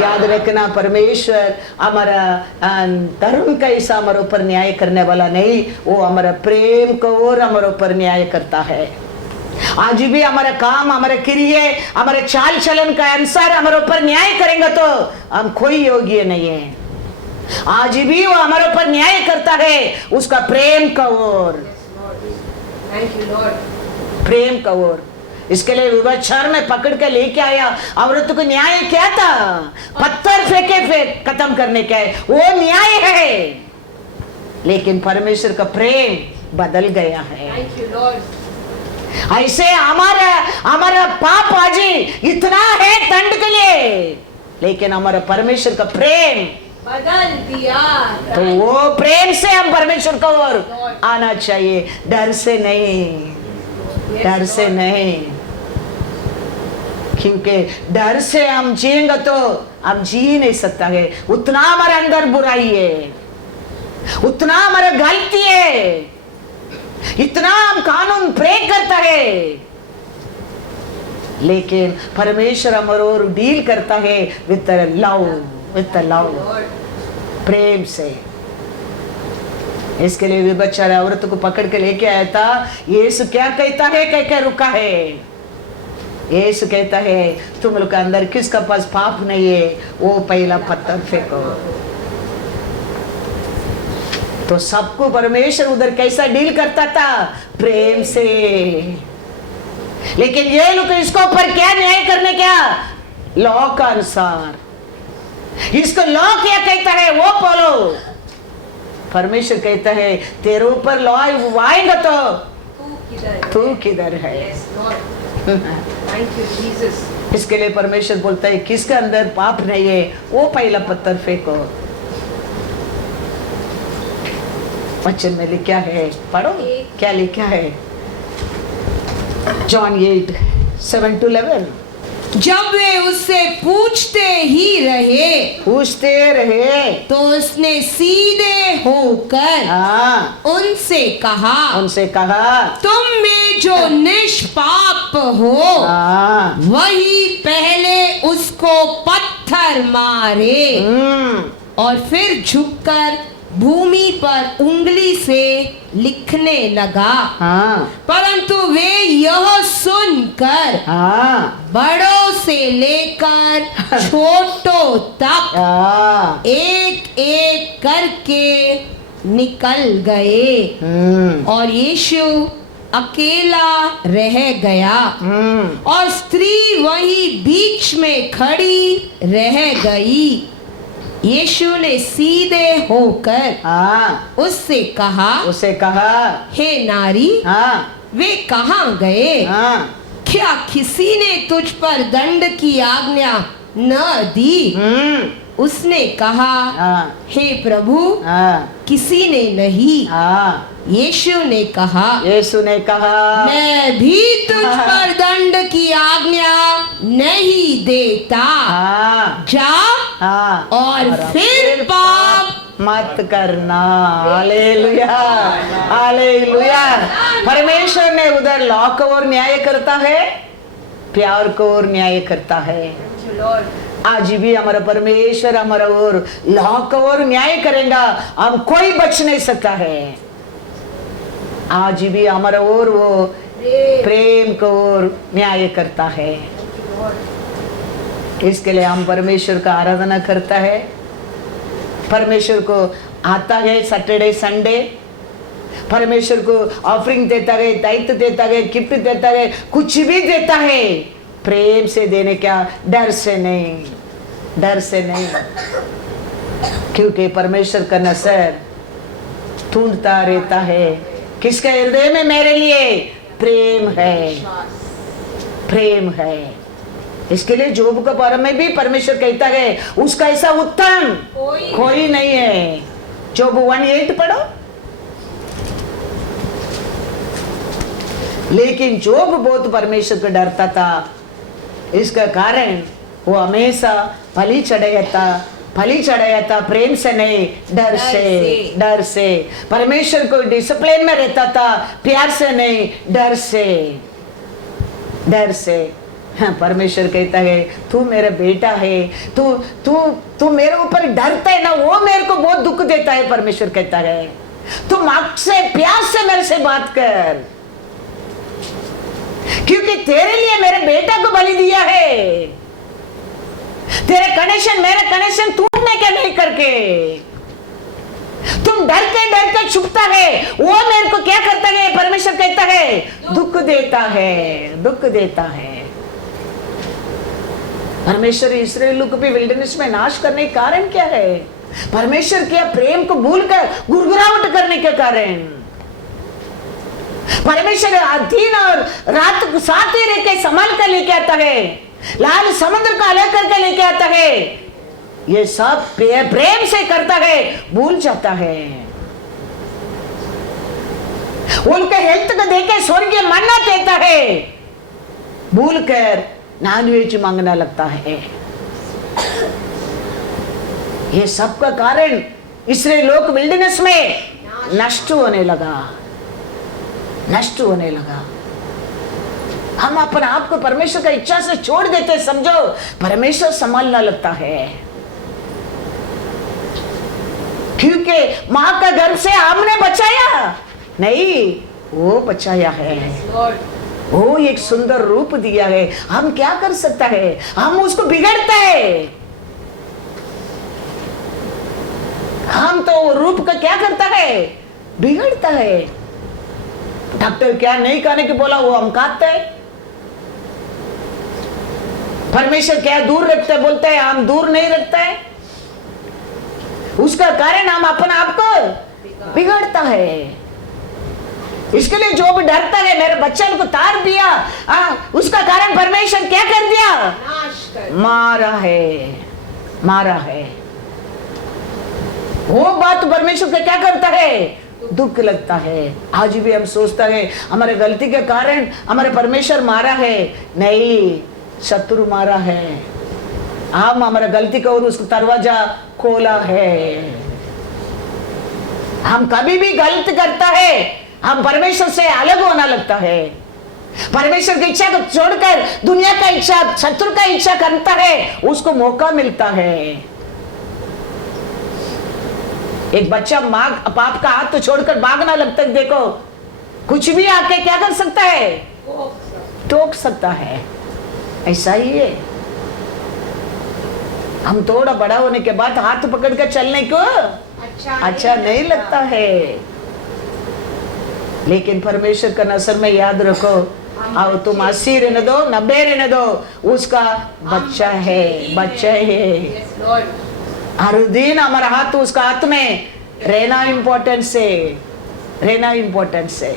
याद रखना, परमेश्वर हमारा धर्म कैसा हमारे ऊपर न्याय करने वाला नहीं, वो हमारा प्रेम को और हमारे ऊपर न्याय करता है। आज भी हमारा काम, हमारे क्रिया, हमारे चाल चलन का अनुसार हमारे ऊपर न्याय करेंगे तो हम कोई योग्य नहीं है। आज भी वो हमारे ऊपर न्याय करता है, उसका प्रेम का ओर, प्रेम का ओर। इसके लिए व्यभिचार में पकड़ के लेके आया, औरत को न्याय क्या था? पत्थर फेंके खत्म करने का है, वो न्याय है। लेकिन परमेश्वर का प्रेम बदल गया है। ऐसे हमारा पाप आज इतना है दंड के लिए, लेकिन हमारा परमेश्वर का प्रेम बदल दिया। तो वो प्रेम से हम परमेश्वर को ओर आना चाहिए, डर से नहीं, डर से नहीं। क्योंकि डर से हम जिएंगे तो हम जी नहीं सकता है। उतना हमारे अंदर बुराई है, उतना हमारा गलती है, इतना हम कानून ब्रेक करता है। लेकिन परमेश्वर हमारे और डील करता है विद लव, विद लव, प्रेम से। इसके लिए व्यभिचार औरत को पकड़ के लेके आया था। यीशु क्या कहता है? कह के रुका है। यीशु कहता है, तुम लोग के अंदर किसका पास पाप नहीं है, वो पहला पत्थर फेंको। तो सबको परमेश्वर उधर कैसा डील करता था? प्रेम से। लेकिन ये लोग इसको ऊपर क्या न्याय करने, क्या लॉ का अनुसार। इसको लॉ क्या कहता है वो बोलो। परमेश्वर कहता है, तेरे ऊपर लॉ आएगा तो तू किधर है? इसके लिए परमेश्वर बोलता है, किसके अंदर पाप नहीं है वो पहला पत्थर फेंको। वचन में लिखा है, पढ़ो क्या लिखा है? जॉन 8:7-11। जब वे उससे पूछते रहे तो उसने सीधे होकर उनसे कहा, तुम में जो निष्पाप हो वही पहले उसको पत्थर मारे। और फिर झुककर भूमि पर उंगली से लिखने लगा। परंतु वे यह सुनकर बड़ों से लेकर छोटों तक एक एक करके निकल गए और यीशु अकेला रह गया और स्त्री वही बीच में खड़ी रह गई। यीशु ने सीधे होकर उससे कहा, हे नारी, वे कहाँ गए? क्या किसी ने तुझ पर दंड की आज्ञा न दी? उसने कहा, हे प्रभु, किसी ने नहीं। यीशु ने कहा, मैं भी तुझ पर दंड की आज्ञा नहीं देता। जा और फिर पाप मत करना। Hallelujah, hallelujah. परमेश्वर ने उधर लॉ को और न्याय करता है, प्यार को और न्याय करता है। आज भी हमारा परमेश्वर हमारा और लॉ को और न्याय करेगा, हम कोई बच नहीं सकता है। आज भी हमारा और वो प्रेम को और न्याय करता है। इसके लिए हम परमेश्वर का आराधना करता है। परमेश्वर को आता है सैटरडे संडे, परमेश्वर को ऑफरिंग देता है, दायित्व देता है, गिफ्ट देता है, कुछ भी देता है प्रेम से देने का, डर से नहीं, डर से नहीं। क्योंकि परमेश्वर का नजर ढूंढता रहता है किसके हृदय में मेरे लिए प्रेम है, प्रेम है। इसके लिए जोब के बारे में भी परमेश्वर कहता है उसका ऐसा उत्तम कोई नहीं है। जोब 1:8 पढ़ो। लेकिन जोब बहुत परमेश्वर को डरता था, इसका कारण वो हमेशा फली चढ़ाया था प्रेम से नहीं, डर से। परमेश्वर को डिसिप्लिन में रहता था, प्यार से नहीं, डर से। हाँ, परमेश्वर कहता है तू मेरा बेटा है, तू मेरे ऊपर डरता है ना, वो मेरे को बहुत दुख देता है। परमेश्वर कहता है तू माँ से प्यार से मेरे से बात कर, क्योंकि तेरे लिए मेरे बेटा को बलि दिया है। तेरे कनेक्शन मेरे कनेक्शन टूटने के नहीं करके तुम डर के छुपता है, वो मेरे को क्या करता है? परमेश्वर कहता है दुख देता है। परमेश्वर इस्राएलियों को भी विल्डरनेस में नाश करने का कारण क्या है? परमेश्वर के प्रेम को भूलकर गुड़गुड़ाहट करने के कारण। परमेश्वर दिन और रात साथ ही रह के संभाल कर लेके आता है, लाल समुद्र को अलग करके लेके आता है। ये सब प्रेम से करता है, भूल जाता है। उनके हेल्थ को देखे स्वर्गीय मन्ना देता है, भूल कर नॉनवेज मांगना लगता है। ये सब का कारण इसलिए लोग विल्डरनेस में नष्ट होने लगा। हम अपने आप को परमेश्वर का इच्छा से छोड़ देते, समझो परमेश्वर संभालना लगता है। क्योंकि माँ का गर्भ से हमने बचाया नहीं, वो बचाया है, वो एक सुंदर रूप दिया है। हम क्या कर सकता है? हम उसको बिगड़ता है। हम तो वो रूप का क्या करता है? बिगड़ता है। डॉक्टर क्या नहीं खाने के बोला वो हम खाते हैं। परमेश्वर क्या दूर रखते हैं बोलते हैं, हम दूर नहीं रखते हैं। उसका कारण हम अपने आप को बिगड़ता है। इसके लिए जो भी डरता है मेरे बच्चे को तार दिया, उसका कारण परमेश्वर क्या कर दिया? मारा है। वो बात परमेश्वर का क्या करता है? दुख लगता है। आज भी हम सोचता है हमारे गलती के कारण हमारे परमेश्वर मारा है, नहीं, शत्रु मारा है। हम हमारा गलती का और उसको दरवाजा खोला है। हम कभी भी गलत करता है, हम परमेश्वर से अलग होना लगता है। परमेश्वर की इच्छा को छोड़कर दुनिया का इच्छा, शत्रु का इच्छा करता है, उसको मौका मिलता है। एक बच्चा माँ बाप का हाथ तो छोड़कर भागना लगता है, देखो कुछ भी आके क्या कर सकता है? टोक सकता है। ऐसा ही है। हम थोड़ा बड़ा होने के बाद हाथ पकड़ कर चलने को अच्छा नहीं लगता है। लेकिन परमेश्वर का नजर में याद रखो, आओ तुम 80 रहने दो, 90 रहने दो, उसका बच्चा है। हर दिन हमारा हाथ उसका हाथ में रहना इम्पोर्टेंट से।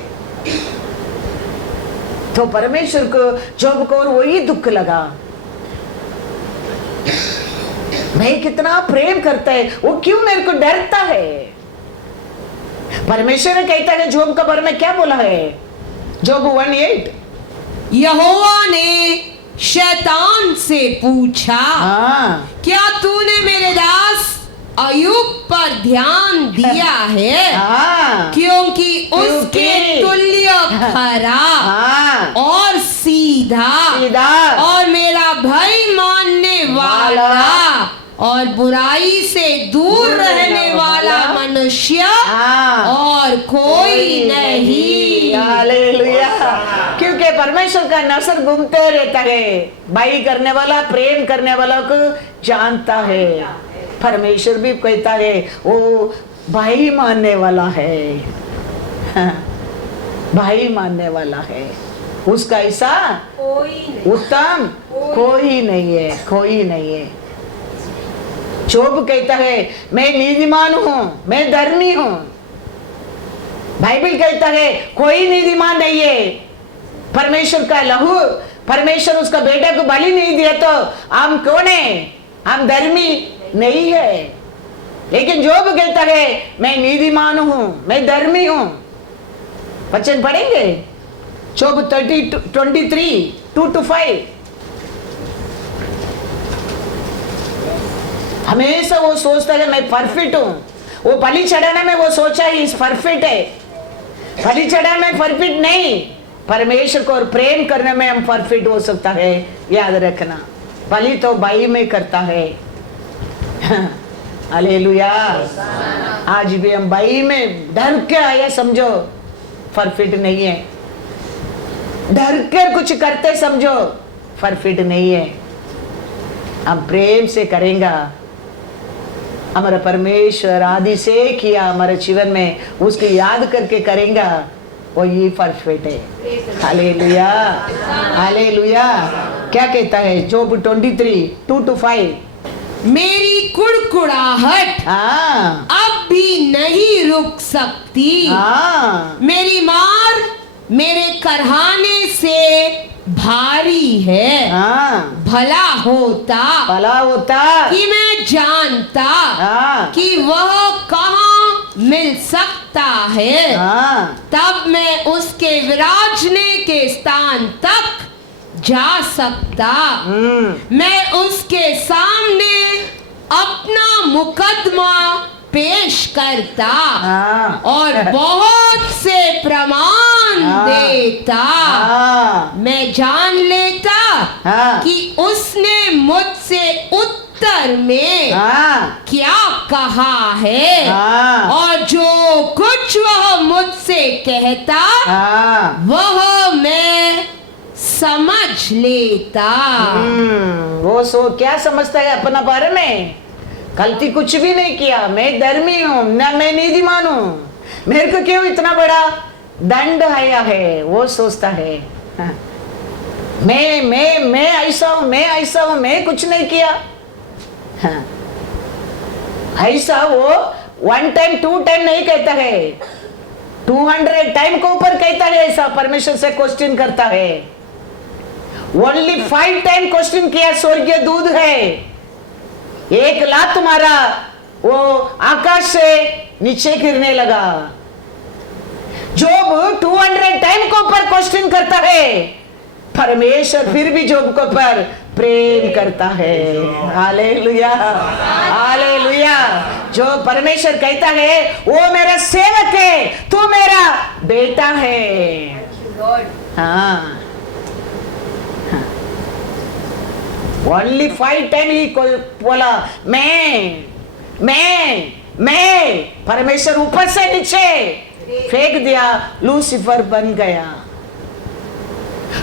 तो परमेश्वर को जोब को वही दुख लगा, मैं कितना प्रेम करता है, वो क्यों मेरे को डरता है? परमेश्वर ने कहता है जोब का बारे में क्या बोला है? जोब 1:8, यहोवा ने शैतान से पूछा, क्या तूने मेरे दास अय्यूब पर ध्यान दिया है? क्योंकि उसके तुल्य खरा और सीधा और मेरा भय मानने वाला और बुराई से दूर रहने वाला मनुष्य और कोई नहीं। हालेलुया। क्योंकि परमेश्वर का नजर घूमते रहता है, भाई करने वाला, प्रेम करने वाला को जानता है। परमेश्वर भी कहता है वो भाई मानने वाला है, भाई मानने वाला है। उसका ऐसा उत्तम कोई नहीं है। जोब कहता है मैं नीतिमान हूं, मैं धर्मी हूं। बाइबल कहता है कोई नीतिमान नहीं है। परमेश्वर का लहू, परमेश्वर उसका बेटा को बलि नहीं दिया तो हम कौन है? हम धर्मी नहीं है। लेकिन जोब कहता है मैं नीतिमान हूं, मैं धर्मी हूं। वचन पढ़ेंगे जोब 23 2-5। हमेशा वो सोचता है मैं परफेक्ट हूं। वो बलि चढ़ाने में वो सोचा ही इस परफेक्ट है। बलि चढ़ाने में परफेक्ट नहीं, परमेश्वर को और प्रेम करने में हम परफेक्ट हो सकता है। याद रखना, बलि तो बाई में करता है। हालेलुया। आज भी हम बाई में डर के आया समझो परफेक्ट नहीं है। डर कर कुछ करते समझो परफेक्ट नहीं है। हम प्रेम से करेंगे। हमारा परमेश्वर आदि से किया हमारे जीवन में, उसकी याद करके करेंगे, वो ये परफेक्ट है। Hallelujah, hallelujah. क्या कहता है जोब 23 2-5? मेरी कुड़कुड़ाहट अब भी नहीं रुक सकती। मेरी मार मेरे करहाने से भारी है। भला होता कि मैं जानता कि वह कहाँ मिल सकता है। तब मैं उसके विराजने के स्थान तक जा सकता। मैं उसके सामने अपना मुकदमा पेश करता और बहुत से प्रमाण देता। मैं जान लेता कि उसने मुझसे उत्तर में क्या कहा है, और जो कुछ वह मुझसे कहता वह मैं समझ लेता। वो क्या समझता है अपना बारे में? गलती कुछ भी नहीं किया, मैं धर्मी हूं ना, मैं नीतिमान हूं, मेरे को क्यों इतना बड़ा दंड आया है? वो सोचता है मैं ऐसा हूं, मैं ऐसा हूं, मैं कुछ नहीं किया। ऐसा वो 1 टाइम 2 टाइम नहीं कहता है, 200 टाइम को ऊपर कहता है। ऐसा परमेश्वर से क्वेश्चन करता है। ओनली 5 टाइम क्वेश्चन किया, स्वर्गीय दूध है, एक लात तुम्हारा वो आकाश से नीचे गिरने लगा। जोब 200 टाइम को ऊपर क्वेश्चन करता है, परमेश्वर फिर भी जोब को पर प्रेम करता है। Hallelujah, hallelujah. जो परमेश्वर कहता है वो मेरा सेवक है, तू मेरा बेटा है। हाँ, ओनली 5 टाइम ही बोला मैं। परमेश्वर ऊपर से नीचे फेंक दिया, लूसीफर बन गया।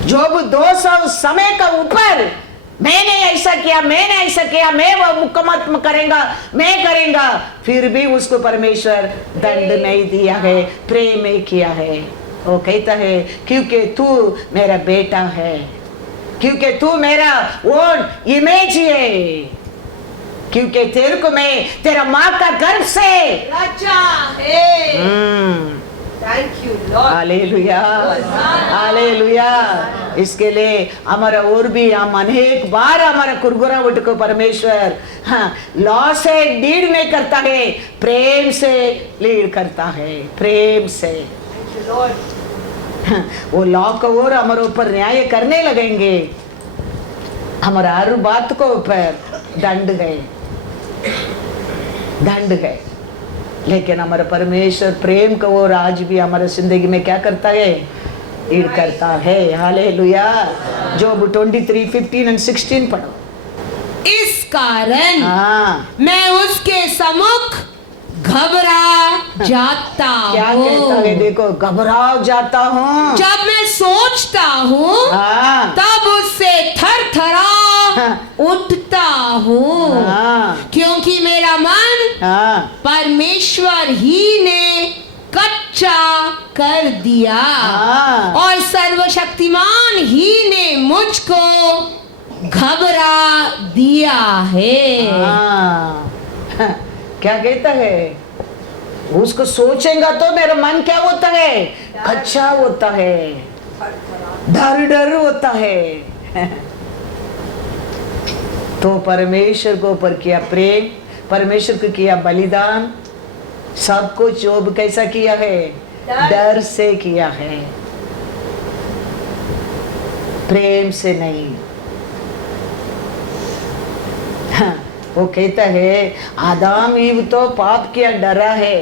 जोब 200 समय का ऊपर मैंने ऐसा किया, मैंने ऐसा किया, मैं वो मुकम्मल करेंगा, मैं करेंगा, फिर भी उसको परमेश्वर दंड नहीं दिया है, प्रेम ही किया है। वो कहता है क्योंकि तू मेरा बेटा है, क्योंकि तू मेरा ओन इमेज है, क्योंकि तेरे को मैं तेरा माँ का गर्भ से रचा है। Thank you Lord. Hallelujah, hallelujah. इसके लिए हमारा और भी हम अनेक बार हमारा कुरगुरा उठ को परमेश्वर लॉ से लीड नहीं करता है, प्रेम से लीड करता है, प्रेम से। Thank you Lord. वो लॉ को और हमारे ऊपर न्याय करने लगेंगे, हमारा हर बात को ऊपर दंड गए। लेकिन हमारा परमेश्वर प्रेम को और आज भी हमारे जिंदगी में क्या करता है? लीड करता है। हालेलुया। जोब 23:15-16 पढ़ो। इस कारण मैं उसके सम्मुख घबरा जाता हूँ। क्या कहता है? देखो, घबरा जाता हूँ। जब मैं सोचता हूँ तब उससे थरथरा उठता हूँ, क्योंकि मेरा मन परमेश्वर ही ने कच्चा कर दिया और सर्वशक्तिमान ही ने मुझको घबरा दिया है। क्या कहता है, उसको सोचेगा तो मेरा मन क्या होता है, अच्छा होता है, डर होता है। तो परमेश्वर को ऊपर किया प्रेम, परमेश्वर को किया बलिदान, सब कुछ जोब कैसा किया है, डर से किया है, प्रेम से नहीं। हाँ, वो कहता है आदम ईव तो पाप किया, डरा है।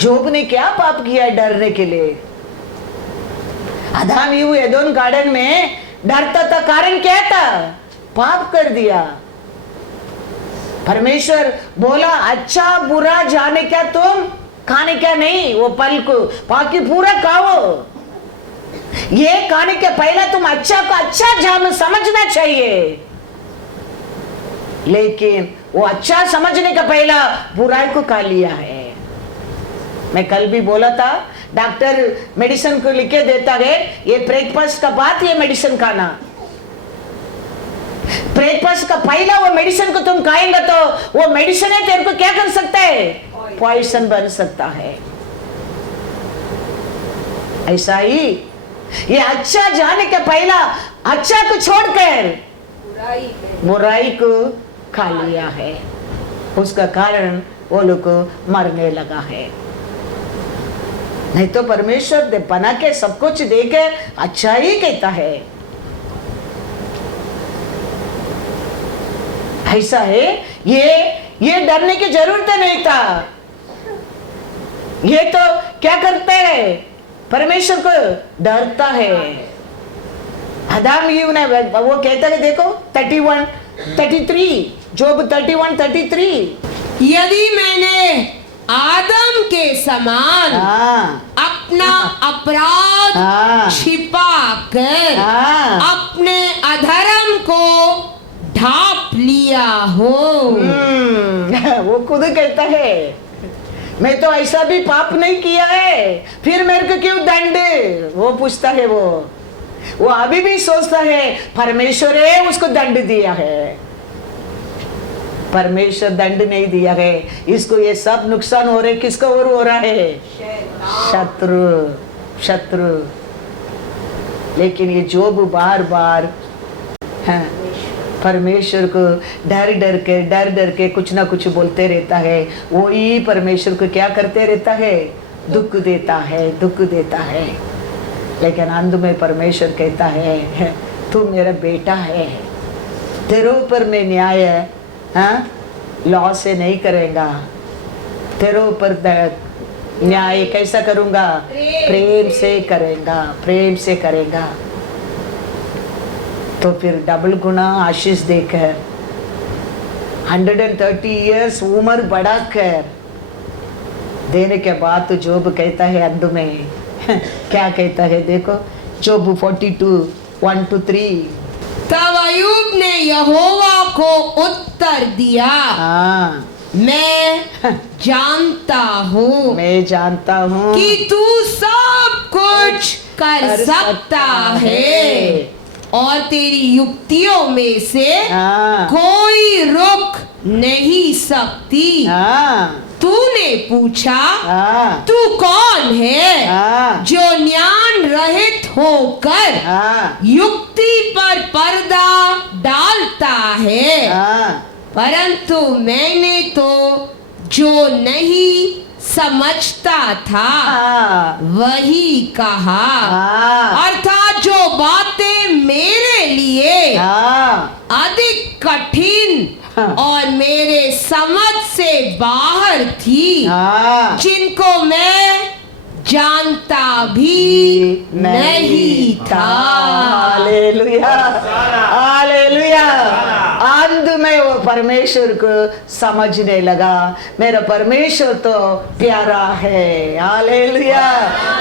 जोब ने क्या पाप किया डरने के लिए? आदम ईव एदोन गार्डन में डरता था, कारण क्या था, पाप कर दिया। परमेश्वर बोला अच्छा बुरा जाने क्या तुम, खाने क्या नहीं, वो फल को बाकी पूरा खाओ, ये खाने के पहले तुम अच्छा को अच्छा जान समझना चाहिए। लेकिन वो अच्छा समझने का पहला बुराई को खा लिया है। मैं कल भी बोला था, डॉक्टर मेडिसिन को लिख के देता है, ये ब्रेकफास्ट का बाद ये मेडिसिन खाना, ब्रेकफास्ट का पहला वो मेडिसिन को तुम खाएंगे तो वो मेडिसिन है तेरे को क्या कर सकता है, पॉइजन बन सकता है। ऐसा ही ये अच्छा जाने के पहला अच्छा को छोड़कर बुराई को खा लिया है, उसका कारण वो लोग को मरने लगा है। नहीं तो परमेश्वर दे बना के सब कुछ देके अच्छा ही कहता है। ऐसा है, ये डरने की जरूरत नहीं था। ये तो क्या करते हैं, परमेश्वर को डरता है। आदम ईव ने वो कहता है, देखो 31, 33, जोब 31, 33, यदि मैंने आदम के समान अपना अपराध छिपा कर अपने अधर्म को ढांप लिया हो। वो खुद कहता है मैं तो ऐसा भी पाप नहीं किया है, फिर मेरे को क्यों दंड, वो पूछता है। वो अभी भी सोचता है परमेश्वर है उसको दंड दिया है। परमेश्वर दंड नहीं दिया है, इसको ये सब नुकसान हो रहे, किसको और हो रहा है, शत्रु। लेकिन ये जोब बार बार परमेश्वर को डर के कुछ ना कुछ बोलते रहता है। वही परमेश्वर को क्या करते रहता है, दुख देता है। लेकिन अंत में परमेश्वर कहता है तू मेरा बेटा है, तेरे ऊपर मैं न्याय लॉ से नहीं करेगा, तेरे ऊपर न्याय कैसा करूंगा, प्रेम से करेगा। तो फिर डबल गुना आशीष देकर 130 इयर्स उम्र बढ़ाकर देने के बाद तो जोब कहता है अंत में क्या कहता है, देखो जोब 42, 1-3। तब अय्यूब ने यहोवा को उत्तर दिया, मैं जानता हूँ कि तू सब कुछ कर सकता है और तेरी युक्तियों में से कोई रुक नहीं सकती। तूने पूछा तू कौन है जो ज्ञान रहित होकर युक्ति पर पर्दा डालता है, परंतु मैंने तो जो नहीं समझता था वही कहा, अर्थात जो बातें मेरे लिए अधिक कठिन और मेरे समझ से बाहर थी, जिनको मैं जानता भी नहीं था। Hallelujah, hallelujah. अंत में वो परमेश्वर को समझने लगा, मेरा परमेश्वर तो प्यारा है। हालेलुया।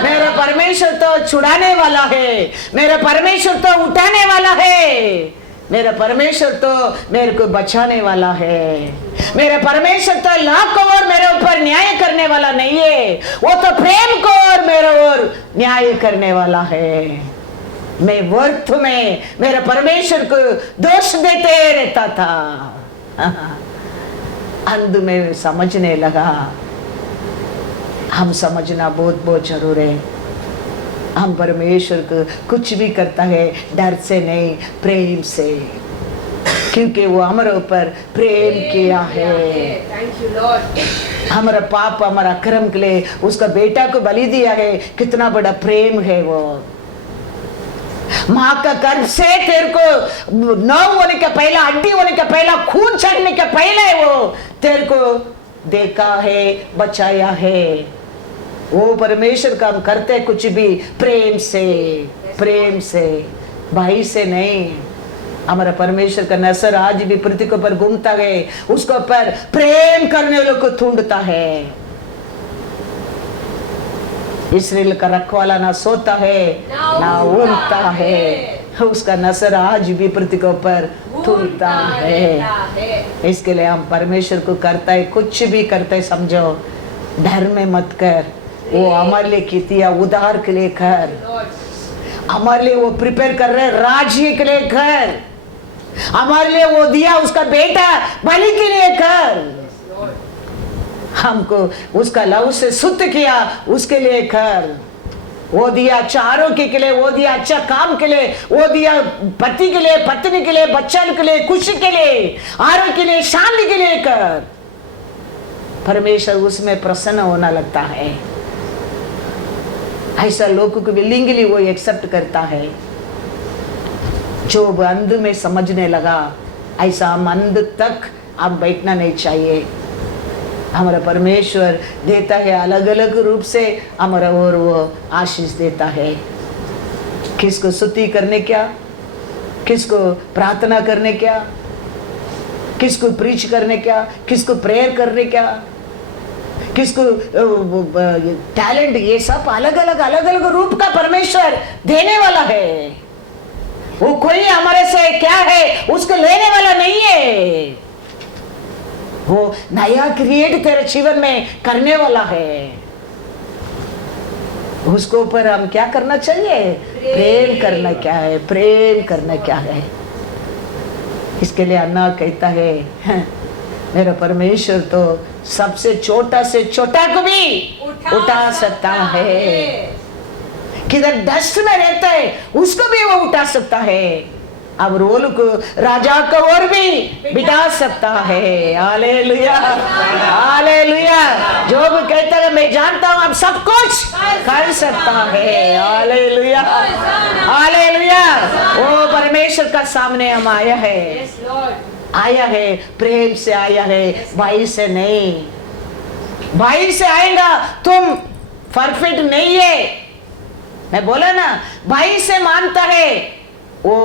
मेरा परमेश्वर तो छुड़ाने वाला है, मेरा परमेश्वर तो उठाने वाला है, मेरा परमेश्वर तो मेरे को बचाने वाला है, मेरा परमेश्वर तो लाख को और मेरे ऊपर न्याय करने वाला नहीं है, वो तो प्रेम को और मेरे ओर न्याय करने वाला है। मैं व्यर्थ में मेरा परमेश्वर को दोष देते रहता था। अंत में समझने लगा। हम समझना बहुत बहुत जरूर है। हम परमेश्वर को कुछ भी करता है डर से नहीं, प्रेम से, क्योंकि वो हमारे ऊपर प्रेम किया है। Thank you Lord. हमारा पाप, हमारा अक्रम के लिए उसका बेटा को बलि दिया है। कितना बड़ा प्रेम है वो। माँ का गर्भ से तेरे को नौ होने का पहला, हड्डी होने का पहला, खून चढ़ने का पहले वो तेरे को देखा है, बचाया है। वो परमेश्वर का हम करते कुछ भी प्रेम से, प्रेम से, भाई से नहीं। हमारा परमेश्वर का नजर आज भी पृथ्वी के ऊपर घूमता है, उसके ऊपर प्रेम करने वालों को ढूंढता है। इस्राएल का रखवाला ना सोता है ना उड़ता है, उसका नजर आज भी पृथ्वी के ऊपर ढूंढता है। इसके लिए हम परमेश्वर को करता है, कुछ भी करते है समझो डर में मत कर। वो हमारे लिए किया उधार के लिए कर, हमारे लिए वो प्रिपेयर कर रहे राज्य के लिए कर, हमारे लिए वो दिया उसका बेटा बलि के लिए कर, हमको उसका लव से शुद्ध किया उसके लिए कर। वो दिया अच्छा आरोग्य के लिए, वो दिया अच्छा काम के लिए, वो दिया पति के लिए, पत्नी के लिए, बच्चन के लिए, खुशी के लिए, आरोग्य के लिए, शांति के लिए कर। परमेश्वर उसमें प्रसन्न होना लगता है। ऐसा लोगों को विलिंगली वो एक्सेप्ट करता है। जो अंध में समझने लगा, ऐसा हम अंध तक अब बैठना नहीं चाहिए। हमारा परमेश्वर देता है अलग अलग रूप से हमारा, और वो आशीष देता है। किसको स्तुति करने क्या, किसको प्रार्थना करने क्या, किसको प्रीच करने क्या, किसको प्रेयर करने क्या, किसको टैलेंट, ये सब अलग अलग रूप का परमेश्वर देने वाला है। वो कोई हमारे से क्या है उसको लेने वाला नहीं है। वो नया क्रिएट तेरे जीवन में करने वाला है। उसको ऊपर हम क्या करना चाहिए? प्रेम करना क्या है, प्रेम करना क्या है। इसके लिए अन्ना कहता है मेरा परमेश्वर तो सबसे छोटा से छोटा को भी उठा सकता है। किधर डस्ट में रहता है उसको भी वो उठा सकता है। अब रोल को राजा को और भी बिठा सकता है। Hallelujah, hallelujah. जो भी कहता है मैं जानता हूँ अब सब कुछ कर सकता है। Hallelujah, hallelujah. वो परमेश्वर का सामने हम आया है, आया है प्रेम से आया है, भाई से नहीं। भाई से आएगा तुम परफेक्ट नहीं है। मैं बोला ना, भाई से मानता है वो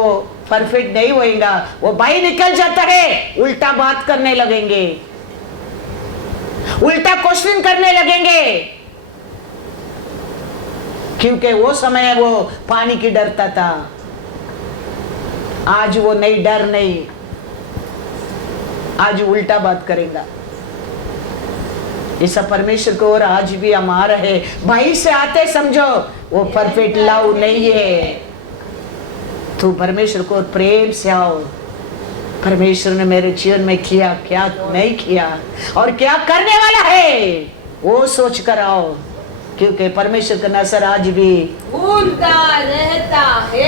परफेक्ट नहीं होएगा। वो भाई निकल जाता है उल्टा बात करने लगेंगे, उल्टा क्वेश्चन करने लगेंगे, क्योंकि वो समय वो पानी की डरता था। आज वो नहीं, डर नहीं, आज उल्टा बात करेगा। ऐसा परमेश्वर को और आज भी हम आ रहे भाई से आते समझो वो परफेक्ट लव नहीं है। तो परमेश्वर को प्रेम से आओ। परमेश्वर ने मेरे जीवन में किया, क्या नहीं किया और क्या करने वाला है वो सोच कर आओ, क्योंकि परमेश्वर का नजर आज भी घूमता रहता है।